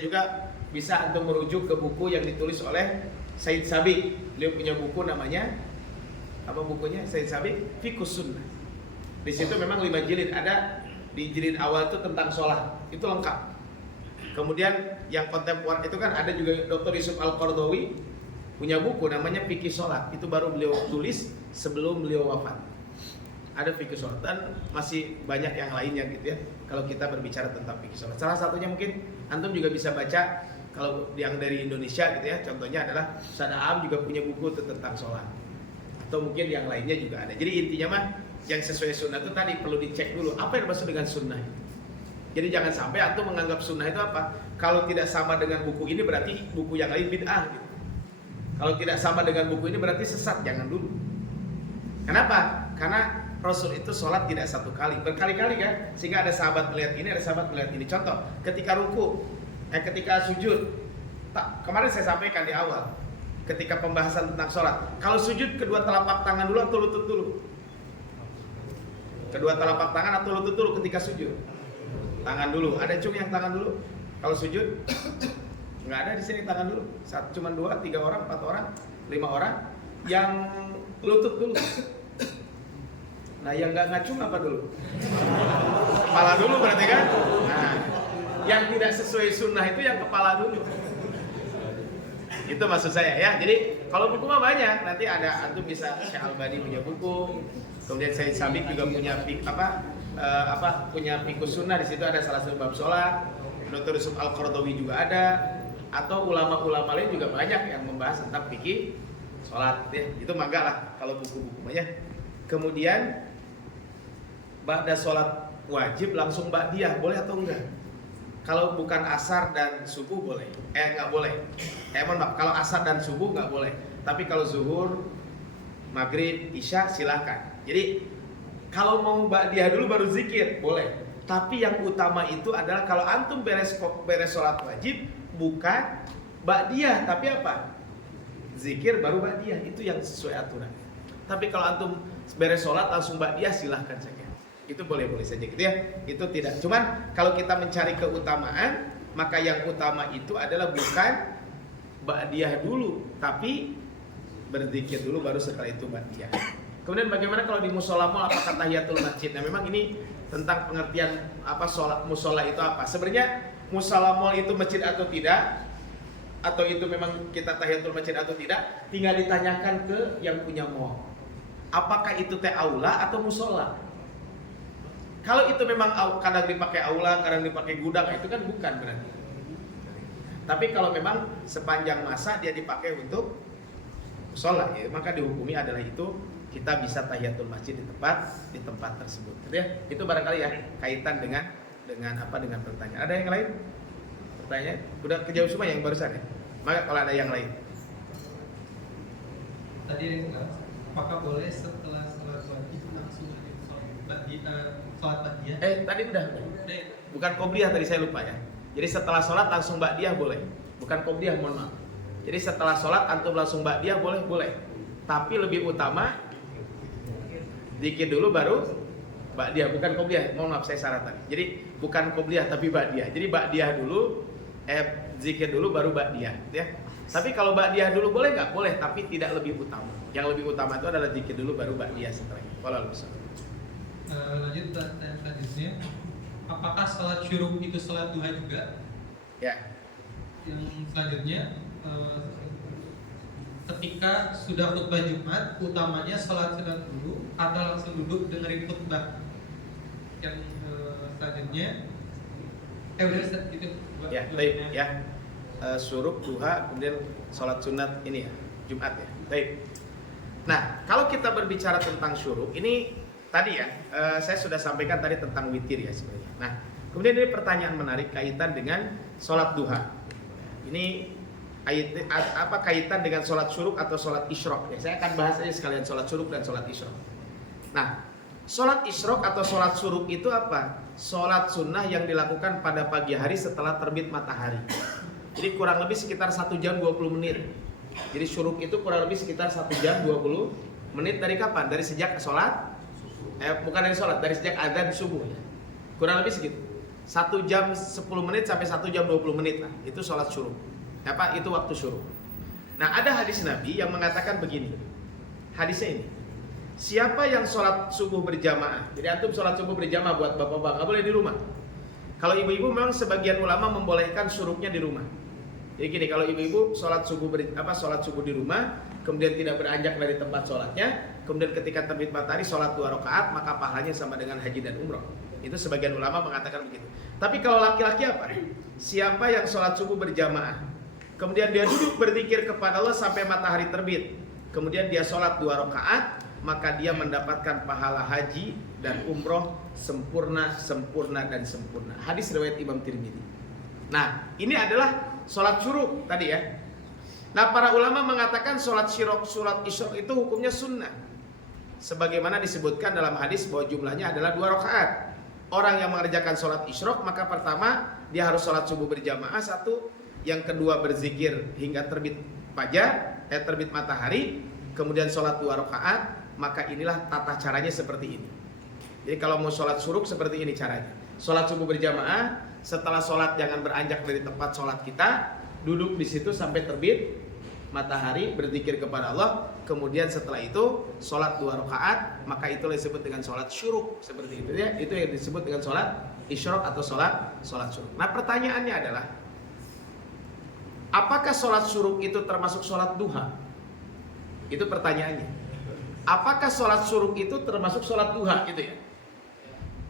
antum merujuk ke buku yang ditulis oleh Said Sabiq. Beliau punya buku namanya apa bukunya? Said Sabiq Fiqhus Sunnah. Di situ memang 5 jilid, ada di jilid awal itu tentang sholat, itu lengkap. Kemudian yang kontemporer itu kan ada juga Dr. Yusuf Al-Qardawi punya buku namanya Fikih Sholat, itu baru beliau tulis sebelum beliau wafat. Ada fikih sholat dan masih banyak yang lainnya gitu ya. Kalau kita berbicara tentang fikih sholat, salah satunya mungkin antum juga bisa baca kalau yang dari Indonesia gitu ya. Contohnya adalah Ustaz Aam juga punya buku tentang sholat. Atau mungkin yang lainnya juga ada. Jadi intinya mah yang sesuai sunnah itu tadi perlu dicek dulu apa yang dimaksud dengan sunnah itu. Jadi jangan sampai antum menganggap sunnah itu apa? Kalau tidak sama dengan buku ini berarti buku yang lain bid'ah gitu. Kalau tidak sama dengan buku ini berarti sesat, jangan dulu. Kenapa? Karena Rasul itu sholat tidak satu kali, berkali-kali kan? Sehingga ada sahabat melihat ini, ada sahabat melihat ini. Contoh, ketika ruku, ketika sujud. Kemarin saya sampaikan di awal, ketika pembahasan tentang sholat. Kalau sujud kedua telapak tangan dulu atau lutut dulu? Kedua telapak tangan atau lutut dulu ketika sujud? Tangan dulu. Ada cung yang tangan dulu? Kalau sujud? Nggak ada di sini tangan dulu. Cuma 2, 3 orang, 4 orang, 5 orang. Yang lutut dulu. Nah, yang nggak ngacung apa dulu? Kepala dulu berarti kan? Nah, yang tidak sesuai sunnah itu yang kepala dulu. Itu maksud saya ya. Jadi kalau buku mah banyak. Nanti ada antum bisa Syekh Albani punya buku. Kemudian Said Sabiq juga punya punya fiqh sunnah. Di situ ada salah satu bab sholat. Dr. Yusuf Al-Qaradawi juga ada. Atau ulama-ulama lain juga banyak yang membahas tentang fikih sholat. Ya, itu mangga lah kalau buku-bukunya. Kemudian ba'da sholat wajib langsung ba'diyah, boleh atau enggak? Kalau bukan asar dan subuh boleh. Enggak boleh. Mohon maaf, kalau asar dan subuh enggak boleh. Tapi kalau zuhur, maghrib, isya silahkan. Jadi kalau mau ba'diyah dulu baru zikir, boleh. Tapi yang utama itu adalah kalau antum beres sholat wajib, bukan ba'diyah, tapi apa? Zikir baru ba'diyah, itu yang sesuai aturan. Tapi kalau antum beres sholat langsung ba'diyah silahkan saja. Itu boleh-boleh saja gitu ya. Itu tidak. Cuman kalau kita mencari keutamaan, maka yang utama itu adalah bukan ba'diyah dulu, tapi berzikir dulu baru setelah itu ba'diyah. Kemudian bagaimana kalau di musola mall apakah tahiyatul masjid? Nah, memang ini tentang pengertian apa sholat musola itu apa. Sebenarnya musola mall itu masjid atau tidak, atau itu memang kita tahiyatul masjid atau tidak, tinggal ditanyakan ke yang punya mall. Apakah itu teh aula atau musola? Kalau itu memang kadang dipakai aula, kadang dipakai gudang, itu kan bukan berarti. Tapi kalau memang sepanjang masa dia dipakai untuk sholat, ya, maka dihukumi adalah itu kita bisa tahiyatul masjid di tempat tersebut. Ya, itu barangkali ya kaitan dengan pertanyaan. Ada yang lain? Pertanyaan? Udah kejauh semua yang barusan ya. Maka kalau ada yang lain. Tadi apakah boleh setelah sholat wajib langsung sholat ba'diyah? Tadi udah. Bukan qobliyah tadi saya lupa ya. Jadi setelah sholat langsung ba'diyah boleh. Bukan qobliyah, mohon maaf. Jadi setelah sholat antum langsung ba'diyah boleh. Tapi lebih utama zikir dulu baru ba'diyah, bukan qobliyah. Mohon maaf saya salah tadi. Jadi bukan qobliyah tapi ba'diyah. Jadi ba'diyah dulu, zikir dulu baru ba'diyah, ya. Tapi kalau ba'diyah dulu boleh nggak? Boleh, tapi tidak lebih utama. Yang lebih utama itu adalah zikir dulu baru ba'diyah setelah itu. Wallahu a'lam. Lanjut pertanyaan selanjutnya, apakah sholat syuruk itu sholat duha juga? Ya. Yang selanjutnya, ketika sudah khutbah Jumat, utamanya sholat sunat dulu atau langsung duduk dengerin khutbah? Yang selanjutnya, udah gitu. Ya, baik ya. Syuruk, duha, kemudian sholat sunat ini ya, Jumat ya. Baik. Nah, kalau kita berbicara tentang syuruk, ini tadi ya, saya sudah sampaikan tadi tentang witir ya sebenarnya. Nah, kemudian ini pertanyaan menarik kaitan dengan sholat duha. Ini apa kaitan dengan sholat syuruk atau sholat isyrok? Ya, saya akan bahas aja sekalian sholat syuruk dan sholat isyrok. Nah, sholat isyrok atau sholat syuruk itu apa? Sholat sunnah yang dilakukan pada pagi hari setelah terbit matahari. Jadi kurang lebih sekitar 1 jam 20 menit. Jadi syuruk itu kurang lebih sekitar 1 jam 20 menit dari kapan? Dari sejak sholat? Bukan dari sholat, dari sejak adzan subuh ya. Kurang lebih segitu. 1 jam 10 menit sampai 1 jam 20 menit lah. Itu sholat syuruk. Itu waktu syuruk. Nah, ada hadis Nabi yang mengatakan begini. Hadisnya ini. Siapa yang sholat subuh berjamaah? Jadi antum sholat subuh berjamaah buat bapak-bapak, nggak boleh di rumah. Kalau ibu-ibu memang sebagian ulama membolehkan syuruknya di rumah. Jadi gini, kalau ibu-ibu sholat subuh di rumah, kemudian tidak beranjak dari tempat sholatnya, kemudian ketika terbit matahari sholat 2 rakaat, maka pahalanya sama dengan haji dan umroh. Itu sebagian ulama mengatakan begitu. Tapi kalau laki-laki apa? Siapa yang sholat subuh berjamaah, kemudian dia duduk berzikir kepada Allah sampai matahari terbit, kemudian dia sholat 2 rakaat, maka dia mendapatkan pahala haji dan umroh sempurna. Hadis riwayat Imam Tirmidzi. Nah, ini adalah sholat syuruk tadi ya. Nah, para ulama mengatakan sholat isyrok itu hukumnya sunnah. Sebagaimana disebutkan dalam hadis bahwa jumlahnya adalah 2 rakaat. Orang yang mengerjakan sholat isyrok, maka pertama dia harus sholat subuh berjamaah 1, yang kedua berzikir hingga terbit terbit matahari, kemudian sholat 2 rakaat. Maka inilah tata caranya seperti ini. Jadi kalau mau sholat syuruk seperti ini caranya. Sholat subuh berjamaah, setelah sholat jangan beranjak dari tempat sholat kita, duduk di situ sampai terbit matahari, berzikir kepada Allah. Kemudian setelah itu sholat 2 rakaat, maka itulah disebut dengan sholat syuruk, seperti itu ya. Itu yang disebut dengan sholat isyraq atau sholat syuruk. Nah pertanyaannya adalah, apakah sholat syuruk itu termasuk sholat duha? Itu pertanyaannya. Apakah sholat syuruk itu termasuk sholat duha gitu ya?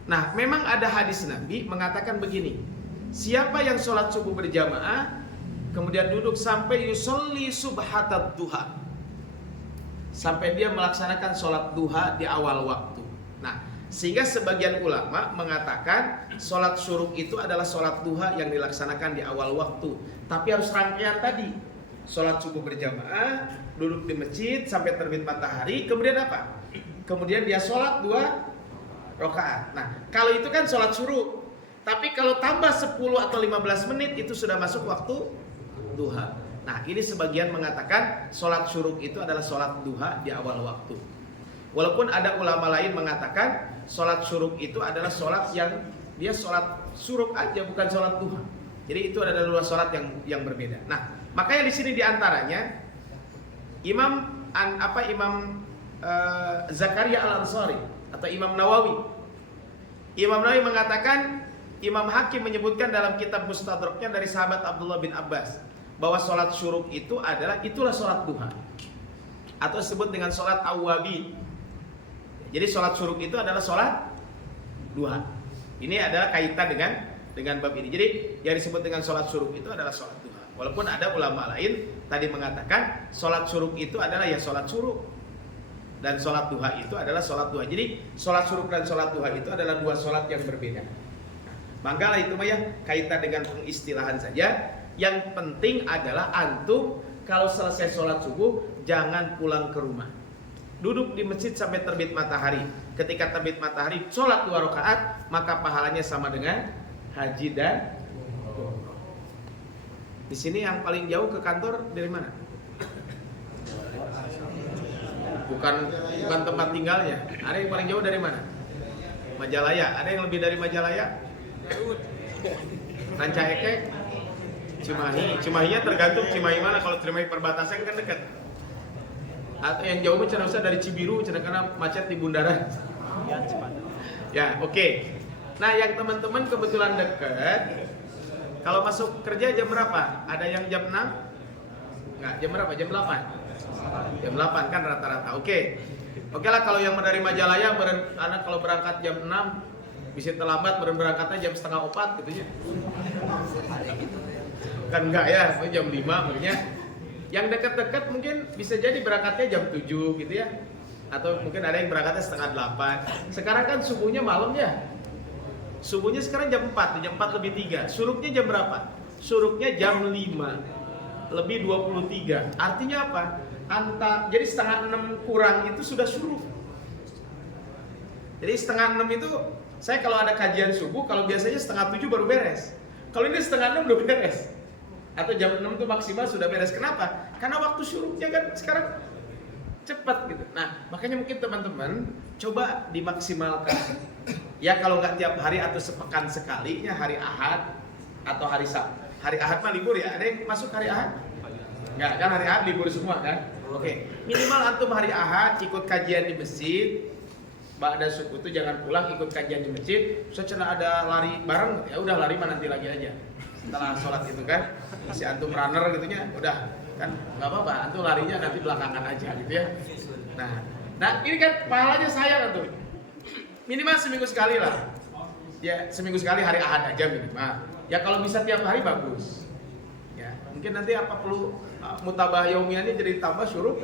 Nah memang ada hadis Nabi mengatakan begini, siapa yang sholat subuh berjamaah kemudian duduk sampai yusolli subhatat duha, sampai dia melaksanakan sholat duha di awal waktu. Nah sehingga sebagian ulama mengatakan sholat syuruk itu adalah sholat duha yang dilaksanakan di awal waktu, tapi harus rangkaian tadi, sholat subuh berjamaah, duduk di masjid sampai terbit matahari, kemudian apa? Kemudian dia sholat 2 rakaat. Nah kalau itu kan sholat syuruk, tapi kalau tambah 10 atau 15 menit itu sudah masuk waktu duha. Nah ini sebagian mengatakan sholat syuruk itu adalah sholat duha di awal waktu. Walaupun ada ulama lain mengatakan sholat syuruk itu adalah sholat yang dia sholat syuruk aja, bukan sholat duha. Jadi itu adalah 2 sholat yang berbeda. Nah makanya di sini diantaranya Imam Zakaria Al-Ansari atau Imam Nawawi. Imam Nawawi mengatakan, Imam Hakim menyebutkan dalam kitab Mustadraknya dari sahabat Abdullah bin Abbas bahwa sholat syuruk itu itulah sholat duha atau disebut dengan sholat awwabi. Jadi sholat syuruk itu adalah sholat duha. Ini adalah kaitan dengan bab ini. Jadi yang disebut dengan sholat syuruk itu adalah sholat duha. Walaupun ada ulama lain tadi mengatakan sholat syuruk itu adalah ya sholat syuruk, dan sholat duha itu adalah sholat duha. Jadi sholat syuruk dan sholat duha itu adalah 2 sholat yang berbeda. Manggalah itu mah ya kaitan dengan pengistilahan saja. Yang penting adalah antum kalau selesai sholat subuh jangan pulang ke rumah, duduk di masjid sampai terbit matahari. Ketika terbit matahari sholat 2 rakaat, maka pahalanya sama dengan haji dan di sini yang paling jauh ke kantor dari mana? Bukan tempat tinggalnya. Ada yang paling jauh dari mana? Majalaya. Ada yang lebih dari Majalaya? Ranca Ekek, Cimahinya tergantung Cimahi mana. Kalau Cimahi perbatasan kan dekat. Atau yang jauh macam usah dari Cibiru, karena macet di bundaran. Ya, oke. Nah, yang teman-teman kebetulan dekat, kalau masuk kerja jam berapa? Ada yang jam 6? Enggak, jam berapa? Jam 8? Jam 8 kan rata-rata. Oke lah, kalau yang dari Majalaya, anak kalau berangkat jam 6 bisa terlambat, berangkatnya jam setengah 4 gitu ya. Kan enggak ya, jam 5 mungkinnya. Yang dekat-dekat mungkin bisa jadi berangkatnya jam 7 gitu ya. Atau mungkin ada yang berangkatnya setengah 8. Sekarang kan subuhnya malam ya. Subuhnya sekarang jam 4 lebih 3. Syuruknya jam berapa? Syuruknya jam 5 lebih 23. Artinya apa? Jadi setengah 6 kurang itu sudah syuruk. Jadi setengah 6 itu, saya kalau ada kajian subuh, kalau biasanya setengah 7 baru beres. Kalau ini setengah 6 udah beres. Atau jam 6 itu maksimal sudah beres. Kenapa? Karena waktu syuruknya kan sekarang cepat gitu. Nah, makanya mungkin teman-teman coba dimaksimalkan. Ya kalau nggak tiap hari atau sepekan sekalinya hari Ahad atau hari Sabtu. Hari Ahad mah libur ya. Ada yang masuk hari Ahad? Nggak kan, hari Ahad libur semua kan? Oke. Minimal antum hari Ahad ikut kajian di masjid. Ba'da subuh itu jangan pulang, ikut kajian di masjid. Secara ada lari bareng, ya udah lari mah nanti lagi aja. Setelah sholat itu kan, si antum runner gitunya, udah kan nggak apa-apa, antum larinya nanti belakangan aja gitu ya. Nah ini kan pahalanya sayang antum. Minimal seminggu sekali lah. Ya seminggu sekali hari Ahad aja minimal. Ya kalau bisa tiap hari bagus. Ya mungkin nanti apa perlu mutabah yaumiyahnya jadi tambah syuruk.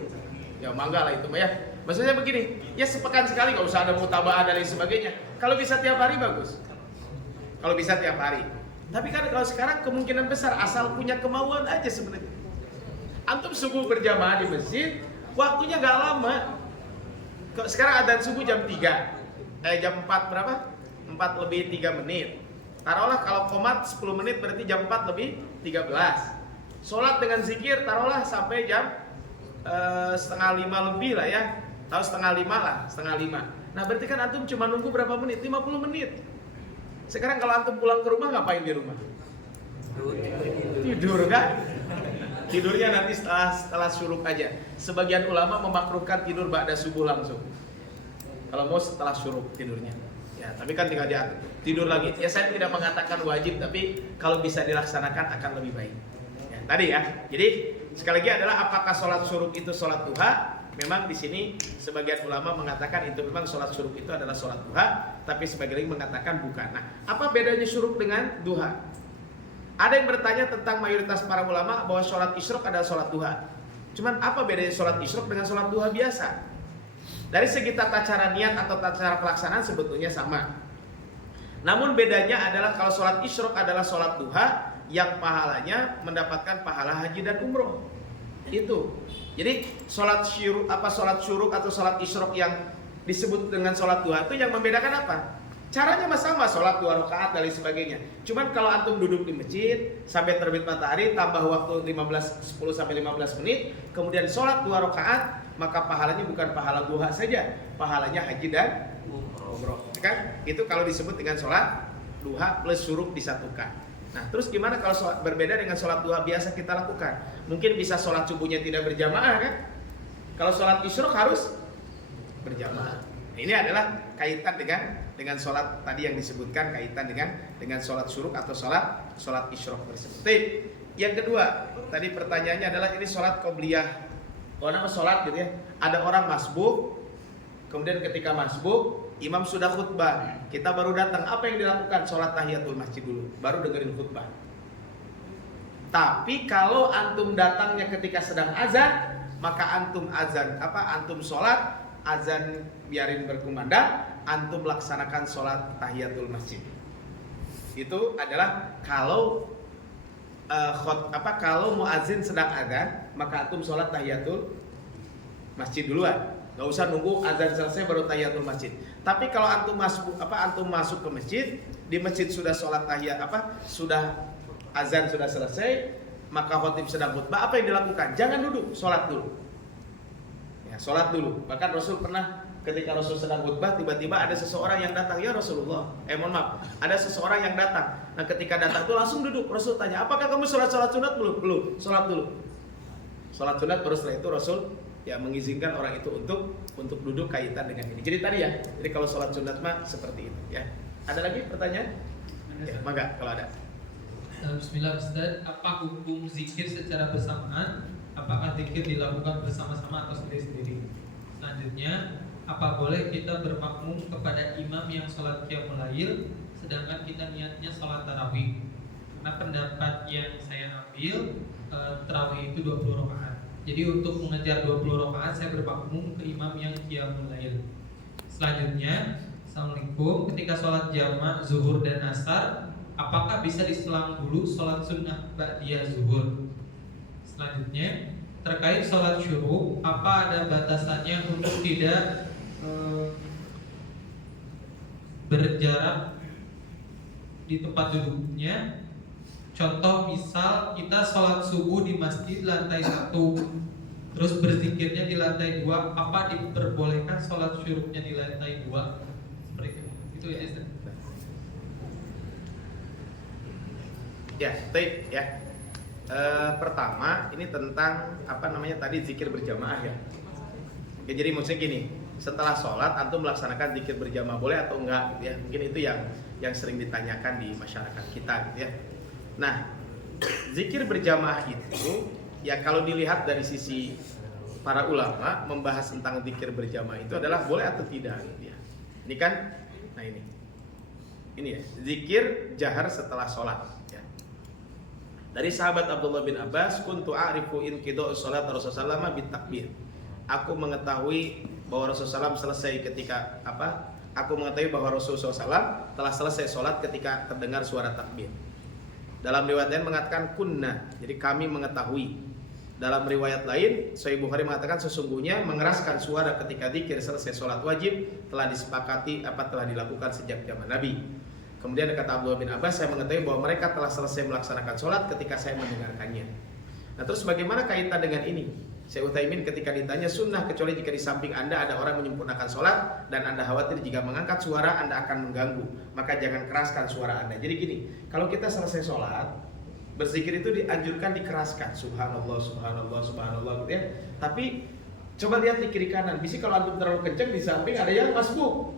Ya mangga lah itu mah ya. Maksudnya begini, ya sepekan sekali nggak usah ada mutabah dan lain sebagainya. Kalau bisa tiap hari bagus. Kalau bisa tiap hari. Tapi kan kalau sekarang kemungkinan besar asal punya kemauan aja sebenarnya. Antum subuh berjamaah di masjid, waktunya nggak lama. Sekarang adzan subuh jam 3. Jam 4 berapa? 4 lebih 3 menit. Taruhlah kalau qomat 10 menit berarti jam 4 lebih 13. Sholat dengan zikir taruhlah sampai jam setengah 5 lebih lah ya. Tahu setengah 5 lah, setengah 5. Nah berarti kan antum cuma nunggu berapa menit? 50 menit. Sekarang kalau antum pulang ke rumah ngapain di rumah? Tidur kan? tidurnya nanti setelah syuruk aja. Sebagian ulama memakruhkan tidur ba'da subuh langsung. Kalau mau setelah syuruk tidurnya. Ya, tapi kan tinggal diatur. Tidur lagi. Ya saya tidak mengatakan wajib, tapi kalau bisa dilaksanakan akan lebih baik. Ya, tadi ya. Jadi sekali lagi adalah apakah sholat syuruk itu sholat duha? Memang di sini sebagian ulama mengatakan itu memang sholat syuruk itu adalah sholat duha, tapi sebagian lagi mengatakan bukan. Nah, apa bedanya syuruk dengan duha? Ada yang bertanya tentang mayoritas para ulama bahwa sholat isyrok adalah sholat duha. Cuman apa bedanya sholat isyrok dengan sholat duha biasa? Dari segi tata cara niat atau tata cara pelaksanaan sebetulnya sama. Namun bedanya adalah kalau sholat isyrok adalah sholat duha yang pahalanya mendapatkan pahala haji dan umroh. Itu. Jadi sholat syuruk atau sholat isyrok yang disebut dengan sholat duha itu yang membedakan apa? Caranya sama, sholat 2 rakaat dan lain sebagainya. Cuman kalau antum duduk di masjid sampai terbit matahari tambah waktu 10 sampai 15 menit, kemudian sholat 2 rakaat, maka pahalanya bukan pahala duha saja, pahalanya haji dan umroh. Kan? Itu kalau disebut dengan sholat duha plus syuruk disatukan. Nah, terus gimana kalau berbeda dengan sholat duha biasa kita lakukan? Mungkin bisa sholat subuhnya tidak berjamaah kan? Kalau sholat isyrok harus berjamaah. Ini adalah kaitan dengan sholat tadi yang disebutkan, kaitan dengan sholat syuruk atau sholat isyrok tersebut. Yang kedua, tadi pertanyaannya adalah ini sholat qobliyah. Kalau nama sholat gitu ya, ada orang masbuk, kemudian ketika masbuk imam sudah khutbah, kita baru datang. Apa yang dilakukan? Sholat tahiyatul masjid dulu, baru dengerin khutbah. Tapi kalau antum datangnya ketika sedang azan, maka antum sholat, azan biarin berkumandang, antum laksanakan sholat tahiyatul masjid. Itu adalah kalau kalau muazin sedang azan, maka antum sholat tahiyatul masjid duluan. Gak usah nunggu azan selesai baru tahiyatul masjid. Tapi kalau antum masuk ke masjid, di masjid sudah sholat sudah azan sudah selesai, maka khatib sedang khutbah, apa yang dilakukan? Jangan duduk, sholat dulu. Ya, sholat dulu. Bahkan Rasul pernah ketika Rasul sedang khutbah, tiba-tiba ada seseorang yang datang, ya Rasulullah. Ada seseorang yang datang. Nah, ketika datang itu langsung duduk. Rasul tanya, apakah kamu sholat sunat belum? Belum. Sholat dulu. Sholat sunat, baru setelah itu Rasul ya mengizinkan orang itu untuk duduk kaitan dengan ini. Jadi tadi ya, jadi kalau sholat sunat mah seperti itu ya. Ada lagi pertanyaan? Ya, mangga kalau ada. Bismillah Ustaz, apa hukum zikir secara bersamaan? Apakah zikir dilakukan bersama-sama atau sendiri-sendiri? Selanjutnya, apa boleh kita bermakmum kepada imam yang sholat qiyamul lail sedangkan kita niatnya sholat tarawih? Karena pendapat yang saya ambil, tarawih itu 20 rakaat. Jadi untuk mengejar 20 rakaat saya bermakmum ke imam yang qiyamul lail. Selanjutnya, Assalamualaikum, ketika sholat jamaah zuhur dan asar, apakah bisa diselang dulu sholat sunnah ba'diyah zuhur? Selanjutnya, terkait sholat syuruk, apa ada batasannya untuk tidak berjarak di tempat duduknya? Contoh misal kita sholat subuh di masjid lantai 1, terus berzikirnya di lantai 2, apa diperbolehkan sholat syuruknya di lantai 2? Seperti itu ya Ustaz. Ya, baik ya. Pertama ini tentang tadi zikir berjamaah ya. Jadi maksudnya gini, setelah sholat antum melaksanakan zikir berjamaah boleh atau enggak gitu ya. Mungkin itu yang sering ditanyakan di masyarakat kita gitu ya. Nah, zikir berjamaah itu ya kalau dilihat dari sisi para ulama membahas tentang zikir berjamaah itu adalah boleh atau tidak gitu ya. Ini kan, nah ini ya, zikir jahar setelah sholat ya. Dari sahabat Abdullah bin Abbas, kuntu a'rifu inqida'us sholat Rasulullah SAW bitakbir. Aku mengetahui bahwa Rasulullah SAW selesai ketika Aku mengetahui bahwa Rasulullah SAW telah selesai sholat ketika terdengar suara takbir. Dalam riwayat lain mengatakan kunna, jadi kami mengetahui. Dalam riwayat lain, Sahih Bukhari mengatakan sesungguhnya mengeraskan suara ketika zikir selesai sholat wajib telah disepakati telah dilakukan sejak zaman Nabi. Kemudian kata Abdullah bin Abbas, saya mengetahui bahwa mereka telah selesai melaksanakan sholat ketika saya mendengarkannya. Nah terus bagaimana kaitan dengan ini? Syekh Utsaimin ketika ditanya sunnah kecuali jika di samping Anda ada orang menyempurnakan sholat dan Anda khawatir jika mengangkat suara Anda akan mengganggu, maka jangan keraskan suara Anda. Jadi gini, kalau kita selesai sholat Berzikir itu dianjurkan dikeraskan, subhanallah, subhanallah, subhanallah gitu ya. Tapi coba lihat di kiri kanan, bisa kalau antum terlalu kencang di samping ada yang masbuk.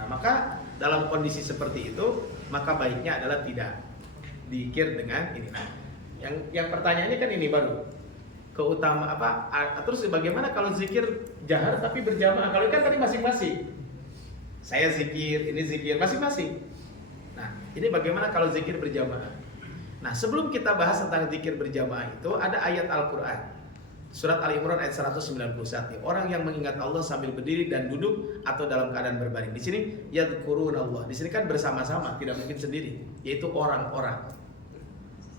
Nah, maka dalam kondisi seperti itu, maka baiknya adalah tidak dikir dengan ini. Nah, yang pertanyaannya kan ini baru keutama apa? Terus bagaimana kalau zikir jahar tapi berjamaah? Kalau kan tadi masing-masing. Saya zikir, ini zikir masing-masing. Nah, ini bagaimana kalau zikir berjamaah? Nah, sebelum kita bahas tentang zikir berjamaah itu ada ayat Al-Qur'an. Surat Al-Imran ayat 191. Orang yang mengingat Allah sambil berdiri dan duduk atau dalam keadaan berbaring. Di sini yadhkurunallah. Di sini kan bersama-sama, tidak mungkin sendiri, yaitu orang-orang.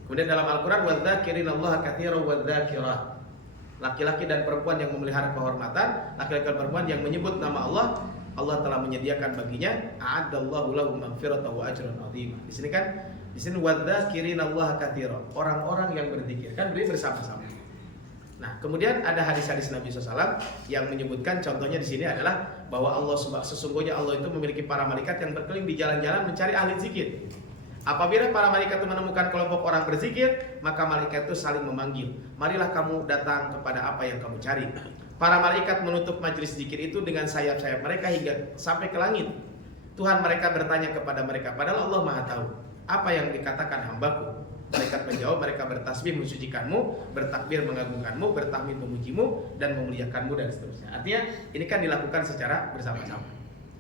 Kemudian dalam Al-Qur'an wadzakirinallaha katsiran wadzakirah. Laki-laki dan perempuan yang memelihara kehormatan, laki-laki dan perempuan yang menyebut nama Allah, Allah telah menyediakan baginya a'adallahu lahum maghfiratan wa ajran 'azima. Di sini wadzakirinallaha katsiran. Orang-orang yang berzikir kan berdiri bersama-sama. Nah, kemudian ada hadis-hadis Nabi SAW yang menyebutkan, contohnya di sini adalah bahwa sesungguhnya Allah itu memiliki para malaikat yang berkeliling di jalan-jalan mencari ahli zikir. Apabila para malaikat itu menemukan kelompok orang berzikir, maka malaikat itu saling memanggil, marilah kamu datang kepada apa yang kamu cari. Para malaikat menutup majelis zikir itu dengan sayap-sayap mereka hingga sampai ke langit. Tuhan mereka bertanya kepada mereka, padahal Allah Maha tahu apa yang dikatakan hambaku. Malaikat menjawab, mereka bertasbih mensucikanmu, bertakbir mengagungkanmu, bertahmid memujimu, dan memuliakanmu, dan seterusnya. Artinya ini kan dilakukan secara bersama-sama.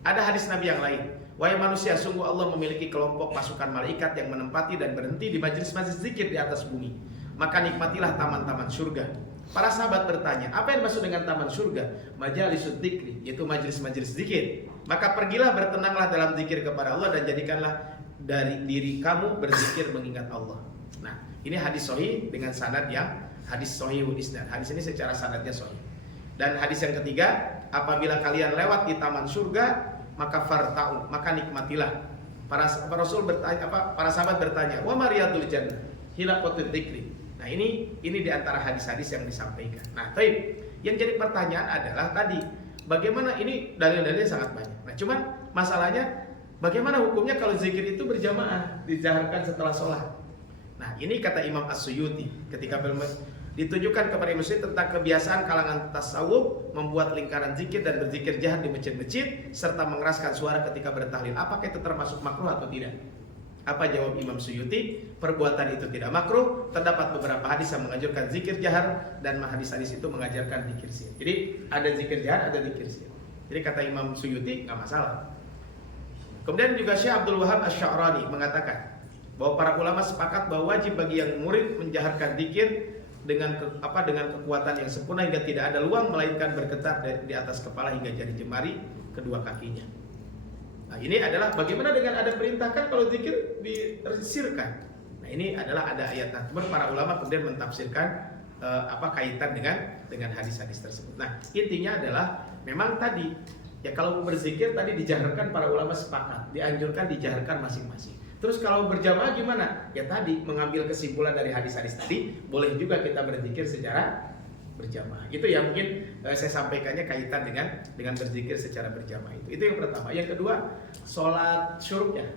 Ada hadis Nabi yang lain, wahai manusia, sungguh Allah memiliki kelompok pasukan malaikat yang menempati dan berhenti di majelis-majelis zikir di atas bumi. Maka nikmatilah taman-taman surga. Para sahabat bertanya, apa yang dimaksud dengan taman surga? Majalisud dzikri, yaitu majelis-majelis zikir. Maka pergilah bertenanglah dalam zikir kepada Allah dan jadikanlah dari diri kamu berzikir mengingat Allah. Nah, ini hadis sahih dengan sanad yang hadis sahihul isnad. Hadis ini secara sanadnya sahih. Dan hadis yang ketiga, apabila kalian lewat di taman surga, maka farta'u, maka nikmatilah. Para sahabat bertanya, wa mariyadul jannah, hilaqatul dzikri. Nah, ini di antara hadis-hadis yang disampaikan. Nah, taib. Yang jadi pertanyaan adalah tadi, bagaimana ini dalil-dalilnya sangat banyak. Nah, cuman masalahnya bagaimana hukumnya kalau zikir itu berjamaah, dijaharkan setelah sholat? Nah, ini kata Imam As-Suyuti ketika ditujukan kepada Muslim tentang kebiasaan kalangan tasawuf membuat lingkaran zikir dan berzikir jahar di masjid-masjid serta mengeraskan suara ketika bertahlil. Apakah itu termasuk makruh atau tidak? Apa jawab Imam Suyuti? Perbuatan itu tidak makruh. Terdapat beberapa hadis yang menganjurkan zikir jahar dan hadis-hadis itu mengajarkan zikir sir. Jadi ada zikir jahar, ada zikir sir. Jadi kata Imam Suyuti nggak masalah. Kemudian juga Syekh Abdul Wahab Asy-Sya'rani mengatakan bahwa para ulama sepakat bahwa wajib bagi yang murid menjaharkan zikir dengan kekuatan yang sempurna hingga tidak ada luang, melainkan bergetar di atas kepala hingga jari jemari kedua kakinya. Nah, ini adalah bagaimana dengan ada perintahkan kalau zikir disirkan. Nah, ini adalah ada ayat takbir, para ulama kemudian mentafsirkan kaitan dengan hadis-hadis tersebut. Nah, intinya adalah memang tadi ya kalau berzikir tadi dijaharkan, para ulama sepakat dianjurkan dijaharkan masing-masing. Terus kalau berjamaah gimana? Ya tadi mengambil kesimpulan dari hadis-hadis tadi, boleh juga kita berzikir secara berjamaah. Itu yang mungkin saya sampaikannya kaitan dengan berzikir secara berjamaah itu. Itu yang pertama. Yang kedua, sholat syuruknya.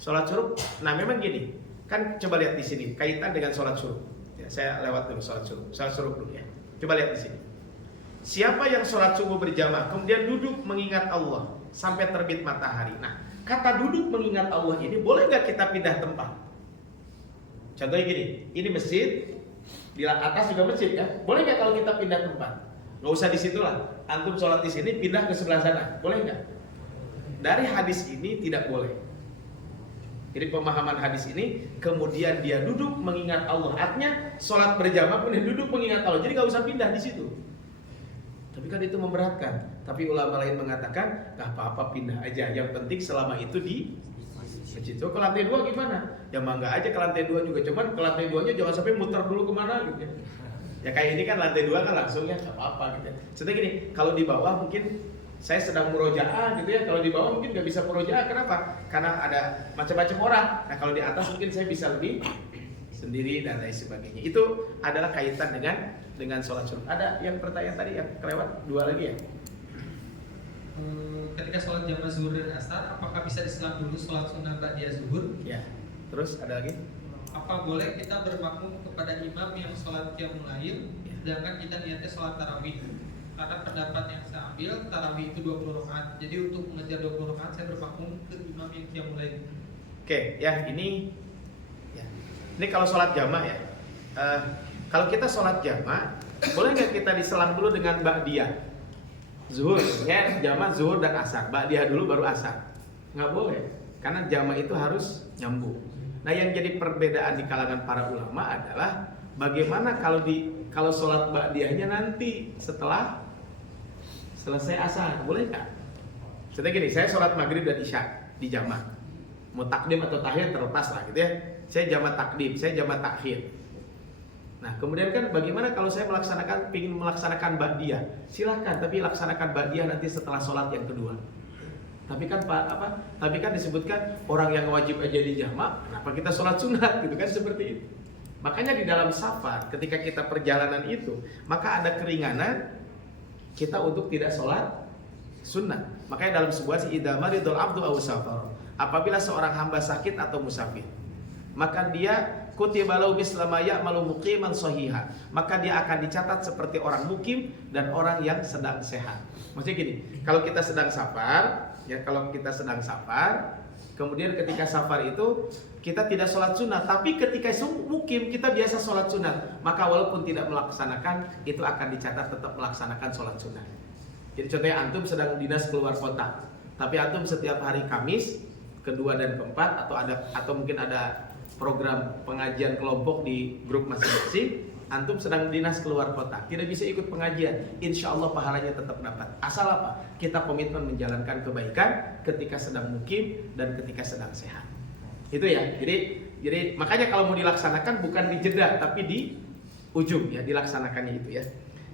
Sholat syuruk. Nah, memang gini. Kan coba lihat di sini kaitan dengan sholat syuruk. Ya, saya lewat dulu sholat syuruk. Sholat syuruk dulu ya. Coba lihat di sini. Siapa yang sholat subuh berjamaah kemudian duduk mengingat Allah sampai terbit matahari. Nah, kata duduk mengingat Allah ini boleh nggak kita pindah tempat? Contohnya gini, ini masjid, di atas juga masjid kan? Boleh nggak kalau kita pindah tempat? Nggak usah di situ lah. Antum sholat di sini, pindah ke sebelah sana, boleh nggak? Dari hadis ini tidak boleh. Jadi pemahaman hadis ini, kemudian dia duduk mengingat Allah. Artinya sholat berjamaah pun dia duduk mengingat Allah. Jadi nggak usah pindah di situ. Tapi kan itu memberatkan. Tapi ulama lain mengatakan nggak apa-apa, pindah aja. Yang penting selama itu di masjid. Ke lantai 2 gimana? Ya mangga aja ke lantai 2 juga. Cuman ke lantai 2-nya jangan sampai muter dulu kemana gitu ya. Ya kayak ini kan lantai 2 kan langsung ya nggak apa-apa gitu ya. Seperti gini, kalau di bawah mungkin saya sedang murojaah gitu ya. Kalau di bawah mungkin nggak bisa murojaah. Kenapa? Karena ada macam-macam orang. Nah kalau di atas mungkin saya bisa lebih sendiri dan lain sebagainya. Itu adalah kaitan dengan sholat syuruk. Ada yang pertanyaan tadi yang kelewat 2 lagi ya? Ketika sholat jamaah zuhur dan asar, apakah bisa diselam dulu sholat sunnah ba'da zuhur? Ya. Terus ada lagi? apa boleh kita bermakmum kepada imam yang sholat qiyamul lail sedangkan kita niatnya sholat tarawih? Karena pendapat yang saya ambil tarawih itu 20 rakaat. Jadi untuk mengejar 20 rakaat saya bermakmum ke imam yang qiyamul lail. Oke, ya ini kalau sholat jamaah ya. Kalau kita sholat jamaah, boleh nggak kita diselang dulu dengan ba'diyah? Zuhur, ya jamaah zuhur dan asar. Ba'diyah dulu baru asar. Nggak boleh, karena jamaah itu harus nyambung. Nah, yang jadi perbedaan di kalangan para ulama adalah bagaimana kalau sholat ba'diyahnya nanti setelah selesai asar, boleh nggak? Contohnya gini, saya sholat maghrib dan isya di jamaah, mau takdim atau takhir terlepas lah gitu ya. Saya jamaah takdim, saya jamaah takhir. Nah, kemudian kan bagaimana kalau saya ingin melaksanakan ba'diyah? Silahkan, tapi laksanakan ba'diyah nanti setelah sholat yang kedua. Tapi kan disebutkan orang yang wajib aja di jamaah, kenapa kita sholat sunat gitu kan, seperti itu. Makanya di dalam safar ketika kita perjalanan itu, maka ada keringanan kita untuk tidak sholat sunnah. Makanya dalam sebuah idza maridul abdu aw safar, apabila seorang hamba sakit atau musafir, maka dia kutiba lahu misla ma ya'malu muqiman sahiha, maka dia akan dicatat seperti orang mukim dan orang yang sedang sehat. Maksudnya gini, kalau kita sedang safar, kemudian ketika safar itu kita tidak sholat sunnah, tapi ketika mukim kita biasa sholat sunnah, maka walaupun tidak melaksanakan, itu akan dicatat tetap melaksanakan sholat sunnah. Jadi contohnya antum sedang dinas keluar kota, tapi antum setiap hari Kamis, kedua dan keempat, atau mungkin ada program pengajian kelompok di grup masing-masing, antum sedang dinas keluar kota, tidak bisa ikut pengajian, insya Allah pahalanya tetap dapat. Asal apa? Kita komitmen menjalankan kebaikan ketika sedang mukim dan ketika sedang sehat. Itu ya. Jadi makanya kalau mau dilaksanakan bukan di jeda, tapi di ujung ya, dilaksanakannya itu ya.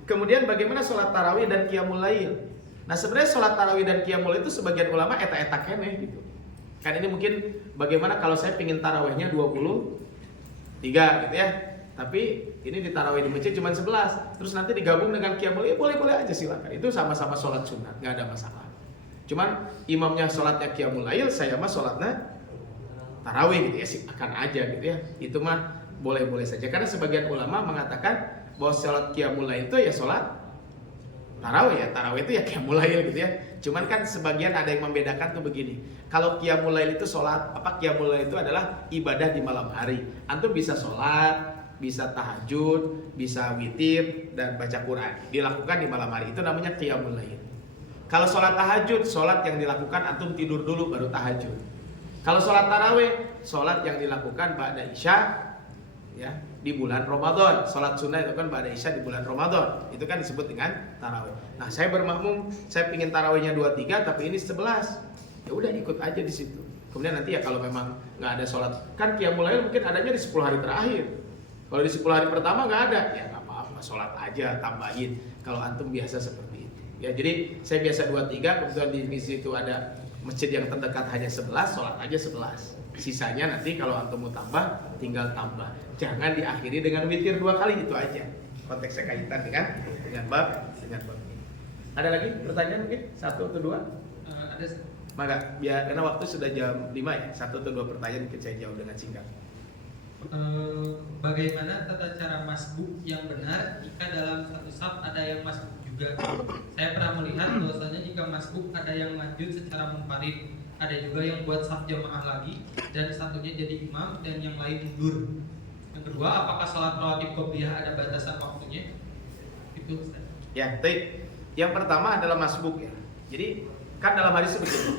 Kemudian bagaimana sholat tarawih dan qiyamul lail? Nah, sebenarnya sholat tarawih dan qiyamul lail itu sebagian ulama eta-eta keneh gitu. Kan ini mungkin bagaimana kalau saya pingin tarawihnya 23 gitu ya. Tapi ini di tarawih di masjid cuma 11. Terus nanti digabung dengan qiyamul lail, boleh-boleh aja silakan. Itu sama-sama sholat sunat, nggak ada masalah. Cuman imamnya sholatnya qiyamul lail, saya mah sholatnya tarawih gitu ya, akan aja gitu ya. Itu mah boleh-boleh saja. Karena sebagian ulama mengatakan bahwa sholat qiyamul lail itu ya sholat tarawih ya. Tarawih itu ya qiyamul lail gitu ya. Cuman kan sebagian ada yang membedakan tuh begini. Kalau qiyamul lail itu qiyamul lail itu adalah ibadah di malam hari. Antum bisa sholat, bisa tahajud, bisa witir dan baca Quran. Dilakukan di malam hari. Itu namanya qiyamul lail. Kalau sholat tahajud, sholat yang dilakukan antum tidur dulu baru tahajud. Kalau sholat tarawih, sholat yang dilakukan ba'da isya ya, di bulan Ramadan. Sholat sunnah itu kan ba'da isya di bulan Ramadan. Itu kan disebut dengan tarawih. Nah, saya bermakmum, saya pingin tarawihnya 23 tapi ini 11. Ya udah ikut aja di situ. Kemudian nanti ya kalau memang nggak ada sholat, kan qiyamul lail mungkin adanya di 10 hari terakhir. Kalau di 10 hari pertama nggak ada, ya nggak apa-apa, sholat aja, tambahin. Kalau antum biasa seperti itu. Ya jadi saya biasa 23, kebetulan di situ ada masjid yang terdekat hanya 11, sholat aja 11. Sisanya nanti kalau antum mau tambah, tinggal tambah. Jangan diakhiri dengan witir 2 kali, itu aja. Konteksnya kaitan dengan bab ini. Ada lagi pertanyaan mungkin? 1 atau 2? Ada. Maka biar karena waktu sudah jam 5 ya, 1 atau 2 pertanyaan mungkin saya jawab dengan singkat. Bagaimana tata cara masbuk yang benar jika dalam satu saf ada yang masbuk juga? Saya pernah melihat bahwasanya jika masbuk ada yang lanjut secara munfarid, ada juga yang buat saf jamaah lagi dan satunya jadi imam dan yang lain mundur. Yang kedua, apakah sholat rawatib qobliyah ada batasan waktunya? Itu Ustaz. Ya, baik. Yang pertama adalah masbuk ya. Jadi kan dalam hadis begini,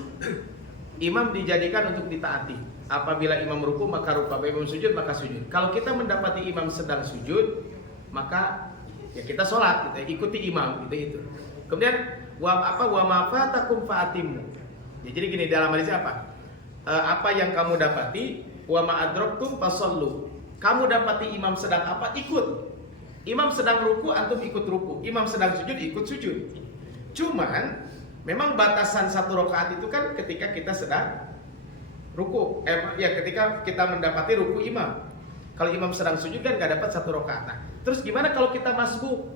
imam dijadikan untuk ditaati. Apabila imam ruku maka ruku, apabila imam sujud maka sujud. Kalau kita mendapati imam sedang sujud, maka ya kita sholat, kita ikuti imam, gitu. Kemudian wa ma fatakum fa'atimu. Ya, jadi gini dalam hadis apa? Apa yang kamu dapati, wa ma adraktum fasallu. Kamu dapati imam sedang apa, ikut. Imam sedang ruku, antum ikut ruku. Imam sedang sujud, ikut sujud. Cuman memang batasan 1 rakaat itu kan ketika kita sedang ruku, ketika kita mendapati ruku imam. Kalau imam sedang sujud kan nggak dapat 1 rakaat. Nah, terus gimana kalau kita masbuk?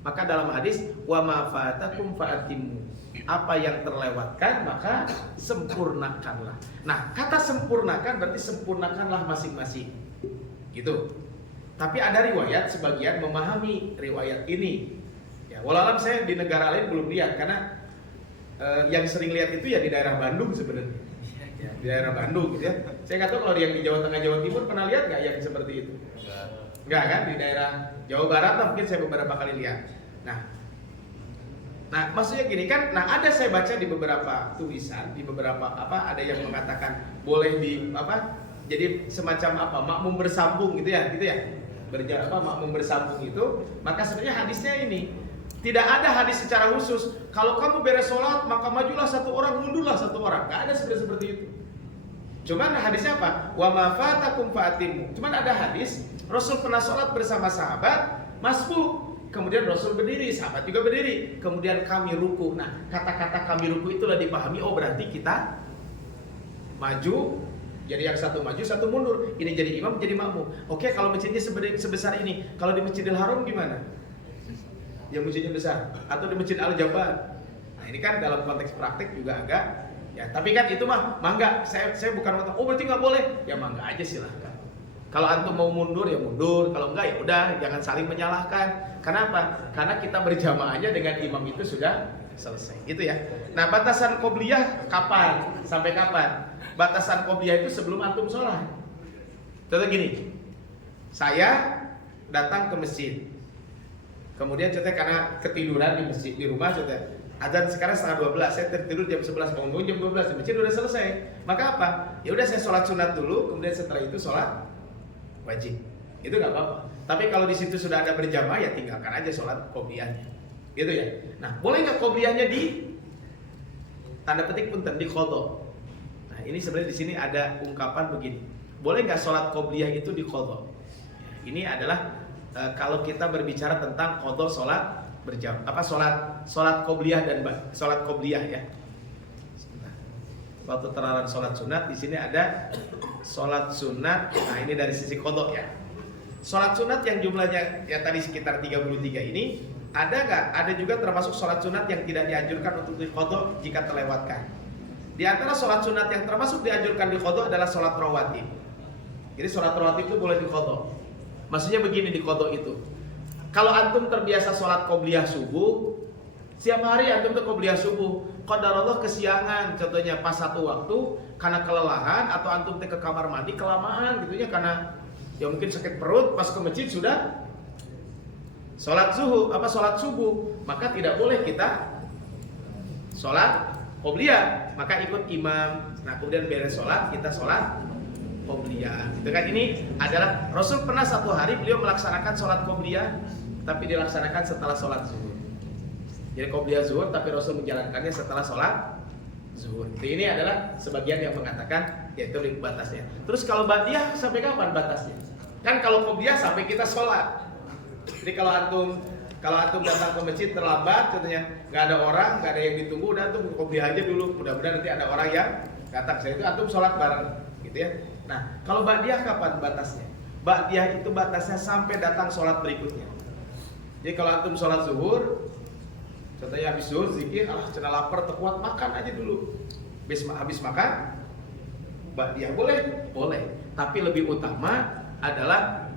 Maka dalam hadis wa ma fatakum fa'atimu. Apa yang terlewatkan maka sempurnakanlah. Nah, kata sempurnakan berarti sempurnakanlah masing-masing. gitu. Tapi ada riwayat sebagian memahami riwayat ini. Ya, walau saya di negara lain belum lihat karena yang sering lihat itu ya di daerah Bandung sebenarnya. Ya, di daerah Bandung gitu ya. Saya nggak tahu kalau yang di Jawa Tengah, Jawa Timur pernah lihat nggak yang seperti itu? Enggak kan? Di daerah Jawa Barat lah mungkin saya beberapa kali lihat. Nah, maksudnya gini kan, ada saya baca di beberapa tulisan, di beberapa ada yang mengatakan boleh jadi semacam makmum bersambung gitu ya, makmum bersambung itu, maka sebenarnya hadisnya ini tidak ada hadis secara khusus. Kalau kamu beres sholat maka majulah satu orang, mundurlah satu orang, nggak ada seperti itu. Cuman hadisnya apa? Wa ma fatakum fa'atimu. Cuman ada hadis Rasul pernah sholat bersama sahabat, masbuk. Kemudian Rasul berdiri, sahabat juga berdiri. Kemudian kami ruku. Nah, kata-kata kami ruku itulah dipahami, oh berarti kita maju. Jadi yang satu maju, satu mundur. Ini jadi imam, jadi makmum. Oke, kalau masjidnya sebesar ini, kalau di Masjidil Haram gimana? Yang masjidnya besar. Atau di Masjid Al-Jabar. Nah, ini kan dalam konteks praktik juga agak. Ya, tapi kan itu mah mangga. Saya bukan ngomong, oh berarti nggak boleh. Ya mangga aja silahkan. Kalau antum mau mundur ya mundur, kalau enggak ya udah, jangan saling menyalahkan. Kenapa? Karena kita berjamaahnya dengan imam itu sudah selesai, gitu ya. Nah, batasan qobliyah kapan? Sampai kapan? Batasan qobliyah itu sebelum antum sholat. Contoh gini, saya datang ke masjid, kemudian contohnya karena ketiduran di masjid, di rumah contohnya, adzan sekarang setengah 12, saya tertidur jam 11, bangun jam 12, di masjid udah selesai. Maka apa? Ya udah saya sholat sunat dulu, kemudian setelah itu sholat wajib. Itu nggak apa-apa. Tapi kalau di situ sudah ada berjamaah ya tinggalkan aja sholat qobliyahnya. Gitu ya. Nah, boleh nggak qobliyahnya di tanda petik punten di qadha? Nah, ini sebenarnya di sini ada ungkapan begini. Boleh nggak sholat qobliyah itu di qadha? Ini adalah kalau kita berbicara tentang qadha sholat sholat qobliyah dan sholat qobliyah ya. Waktu teraran sholat sunat, di sini ada sholat sunat. Nah, ini dari sisi qadha ya. Sholat sunat yang jumlahnya ya tadi sekitar 33 ini, ada nggak? Ada juga termasuk sholat sunat yang tidak dianjurkan untuk diqadha jika terlewatkan. Di antara sholat sunat yang termasuk dianjurkan diqadha adalah sholat rawatib. Jadi sholat rawatib itu boleh diqadha. Maksudnya begini diqadha itu. Kalau antum terbiasa sholat qobliyah subuh, siap hari antum tuh qobliyah subuh, qadarullah kesiangan, contohnya pas satu waktu karena kelelahan atau antum ke kamar mandi kelamaan gitu ya, karena ya mungkin sakit perut, pas ke masjid sudah sholat subuh, maka tidak boleh kita sholat qobliyah, maka ikut imam. Nah, kemudian beres sholat kita sholat qobliyah. Itu kan ini adalah Rasul pernah satu hari beliau melaksanakan sholat qobliyah, tapi dilaksanakan setelah sholat zuhur. Jadi qobliyah zuhur, tapi Rasul menjalankannya setelah sholat zuhur. Jadi ini adalah sebagian yang mengatakan yaitu batasnya. Terus kalau ba'diyah sampai kapan batasnya? Kan kalau qobliyah sampai kita sholat. Jadi kalau antum datang ke masjid terlambat, contohnya nggak ada orang, nggak ada yang ditunggu, udah antum qobliyah aja dulu. Mudah-mudahan nanti ada orang yang datang. Saya itu antum sholat bareng, gitu ya. Nah, kalau ba'diyah kapan batasnya? Ba'diyah itu batasnya sampai datang sholat berikutnya. Jadi kalau antum sholat zuhur, contohnya habis zuhur zikir, cina lapar, terkuat, makan aja dulu. Habis makan, ba'diyah boleh. Tapi lebih utama adalah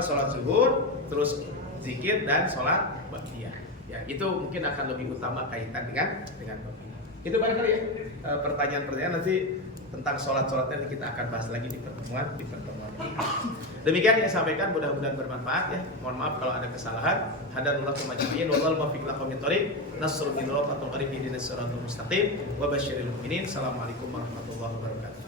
sholat zuhur, terus zikir dan sholat ba'diyah. Ya, itu mungkin akan lebih utama kaitan dengan ba'diyah. Itu barangkali ya pertanyaan-pertanyaan nanti tentang sholat-sholatnya kita akan bahas lagi di pertemuan ini. Demikian yang saya sampaikan, mudah-mudahan bermanfaat ya. Mohon maaf kalau ada kesalahan. Hadanullah kumajamiin wallahul muwaffiq ila aqwamit thoriq. Nasrul minallah fatul qarib ihdinas siratal mustaqim wa basyiril mu'minin. Assalamualaikum warahmatullahi wabarakatuh.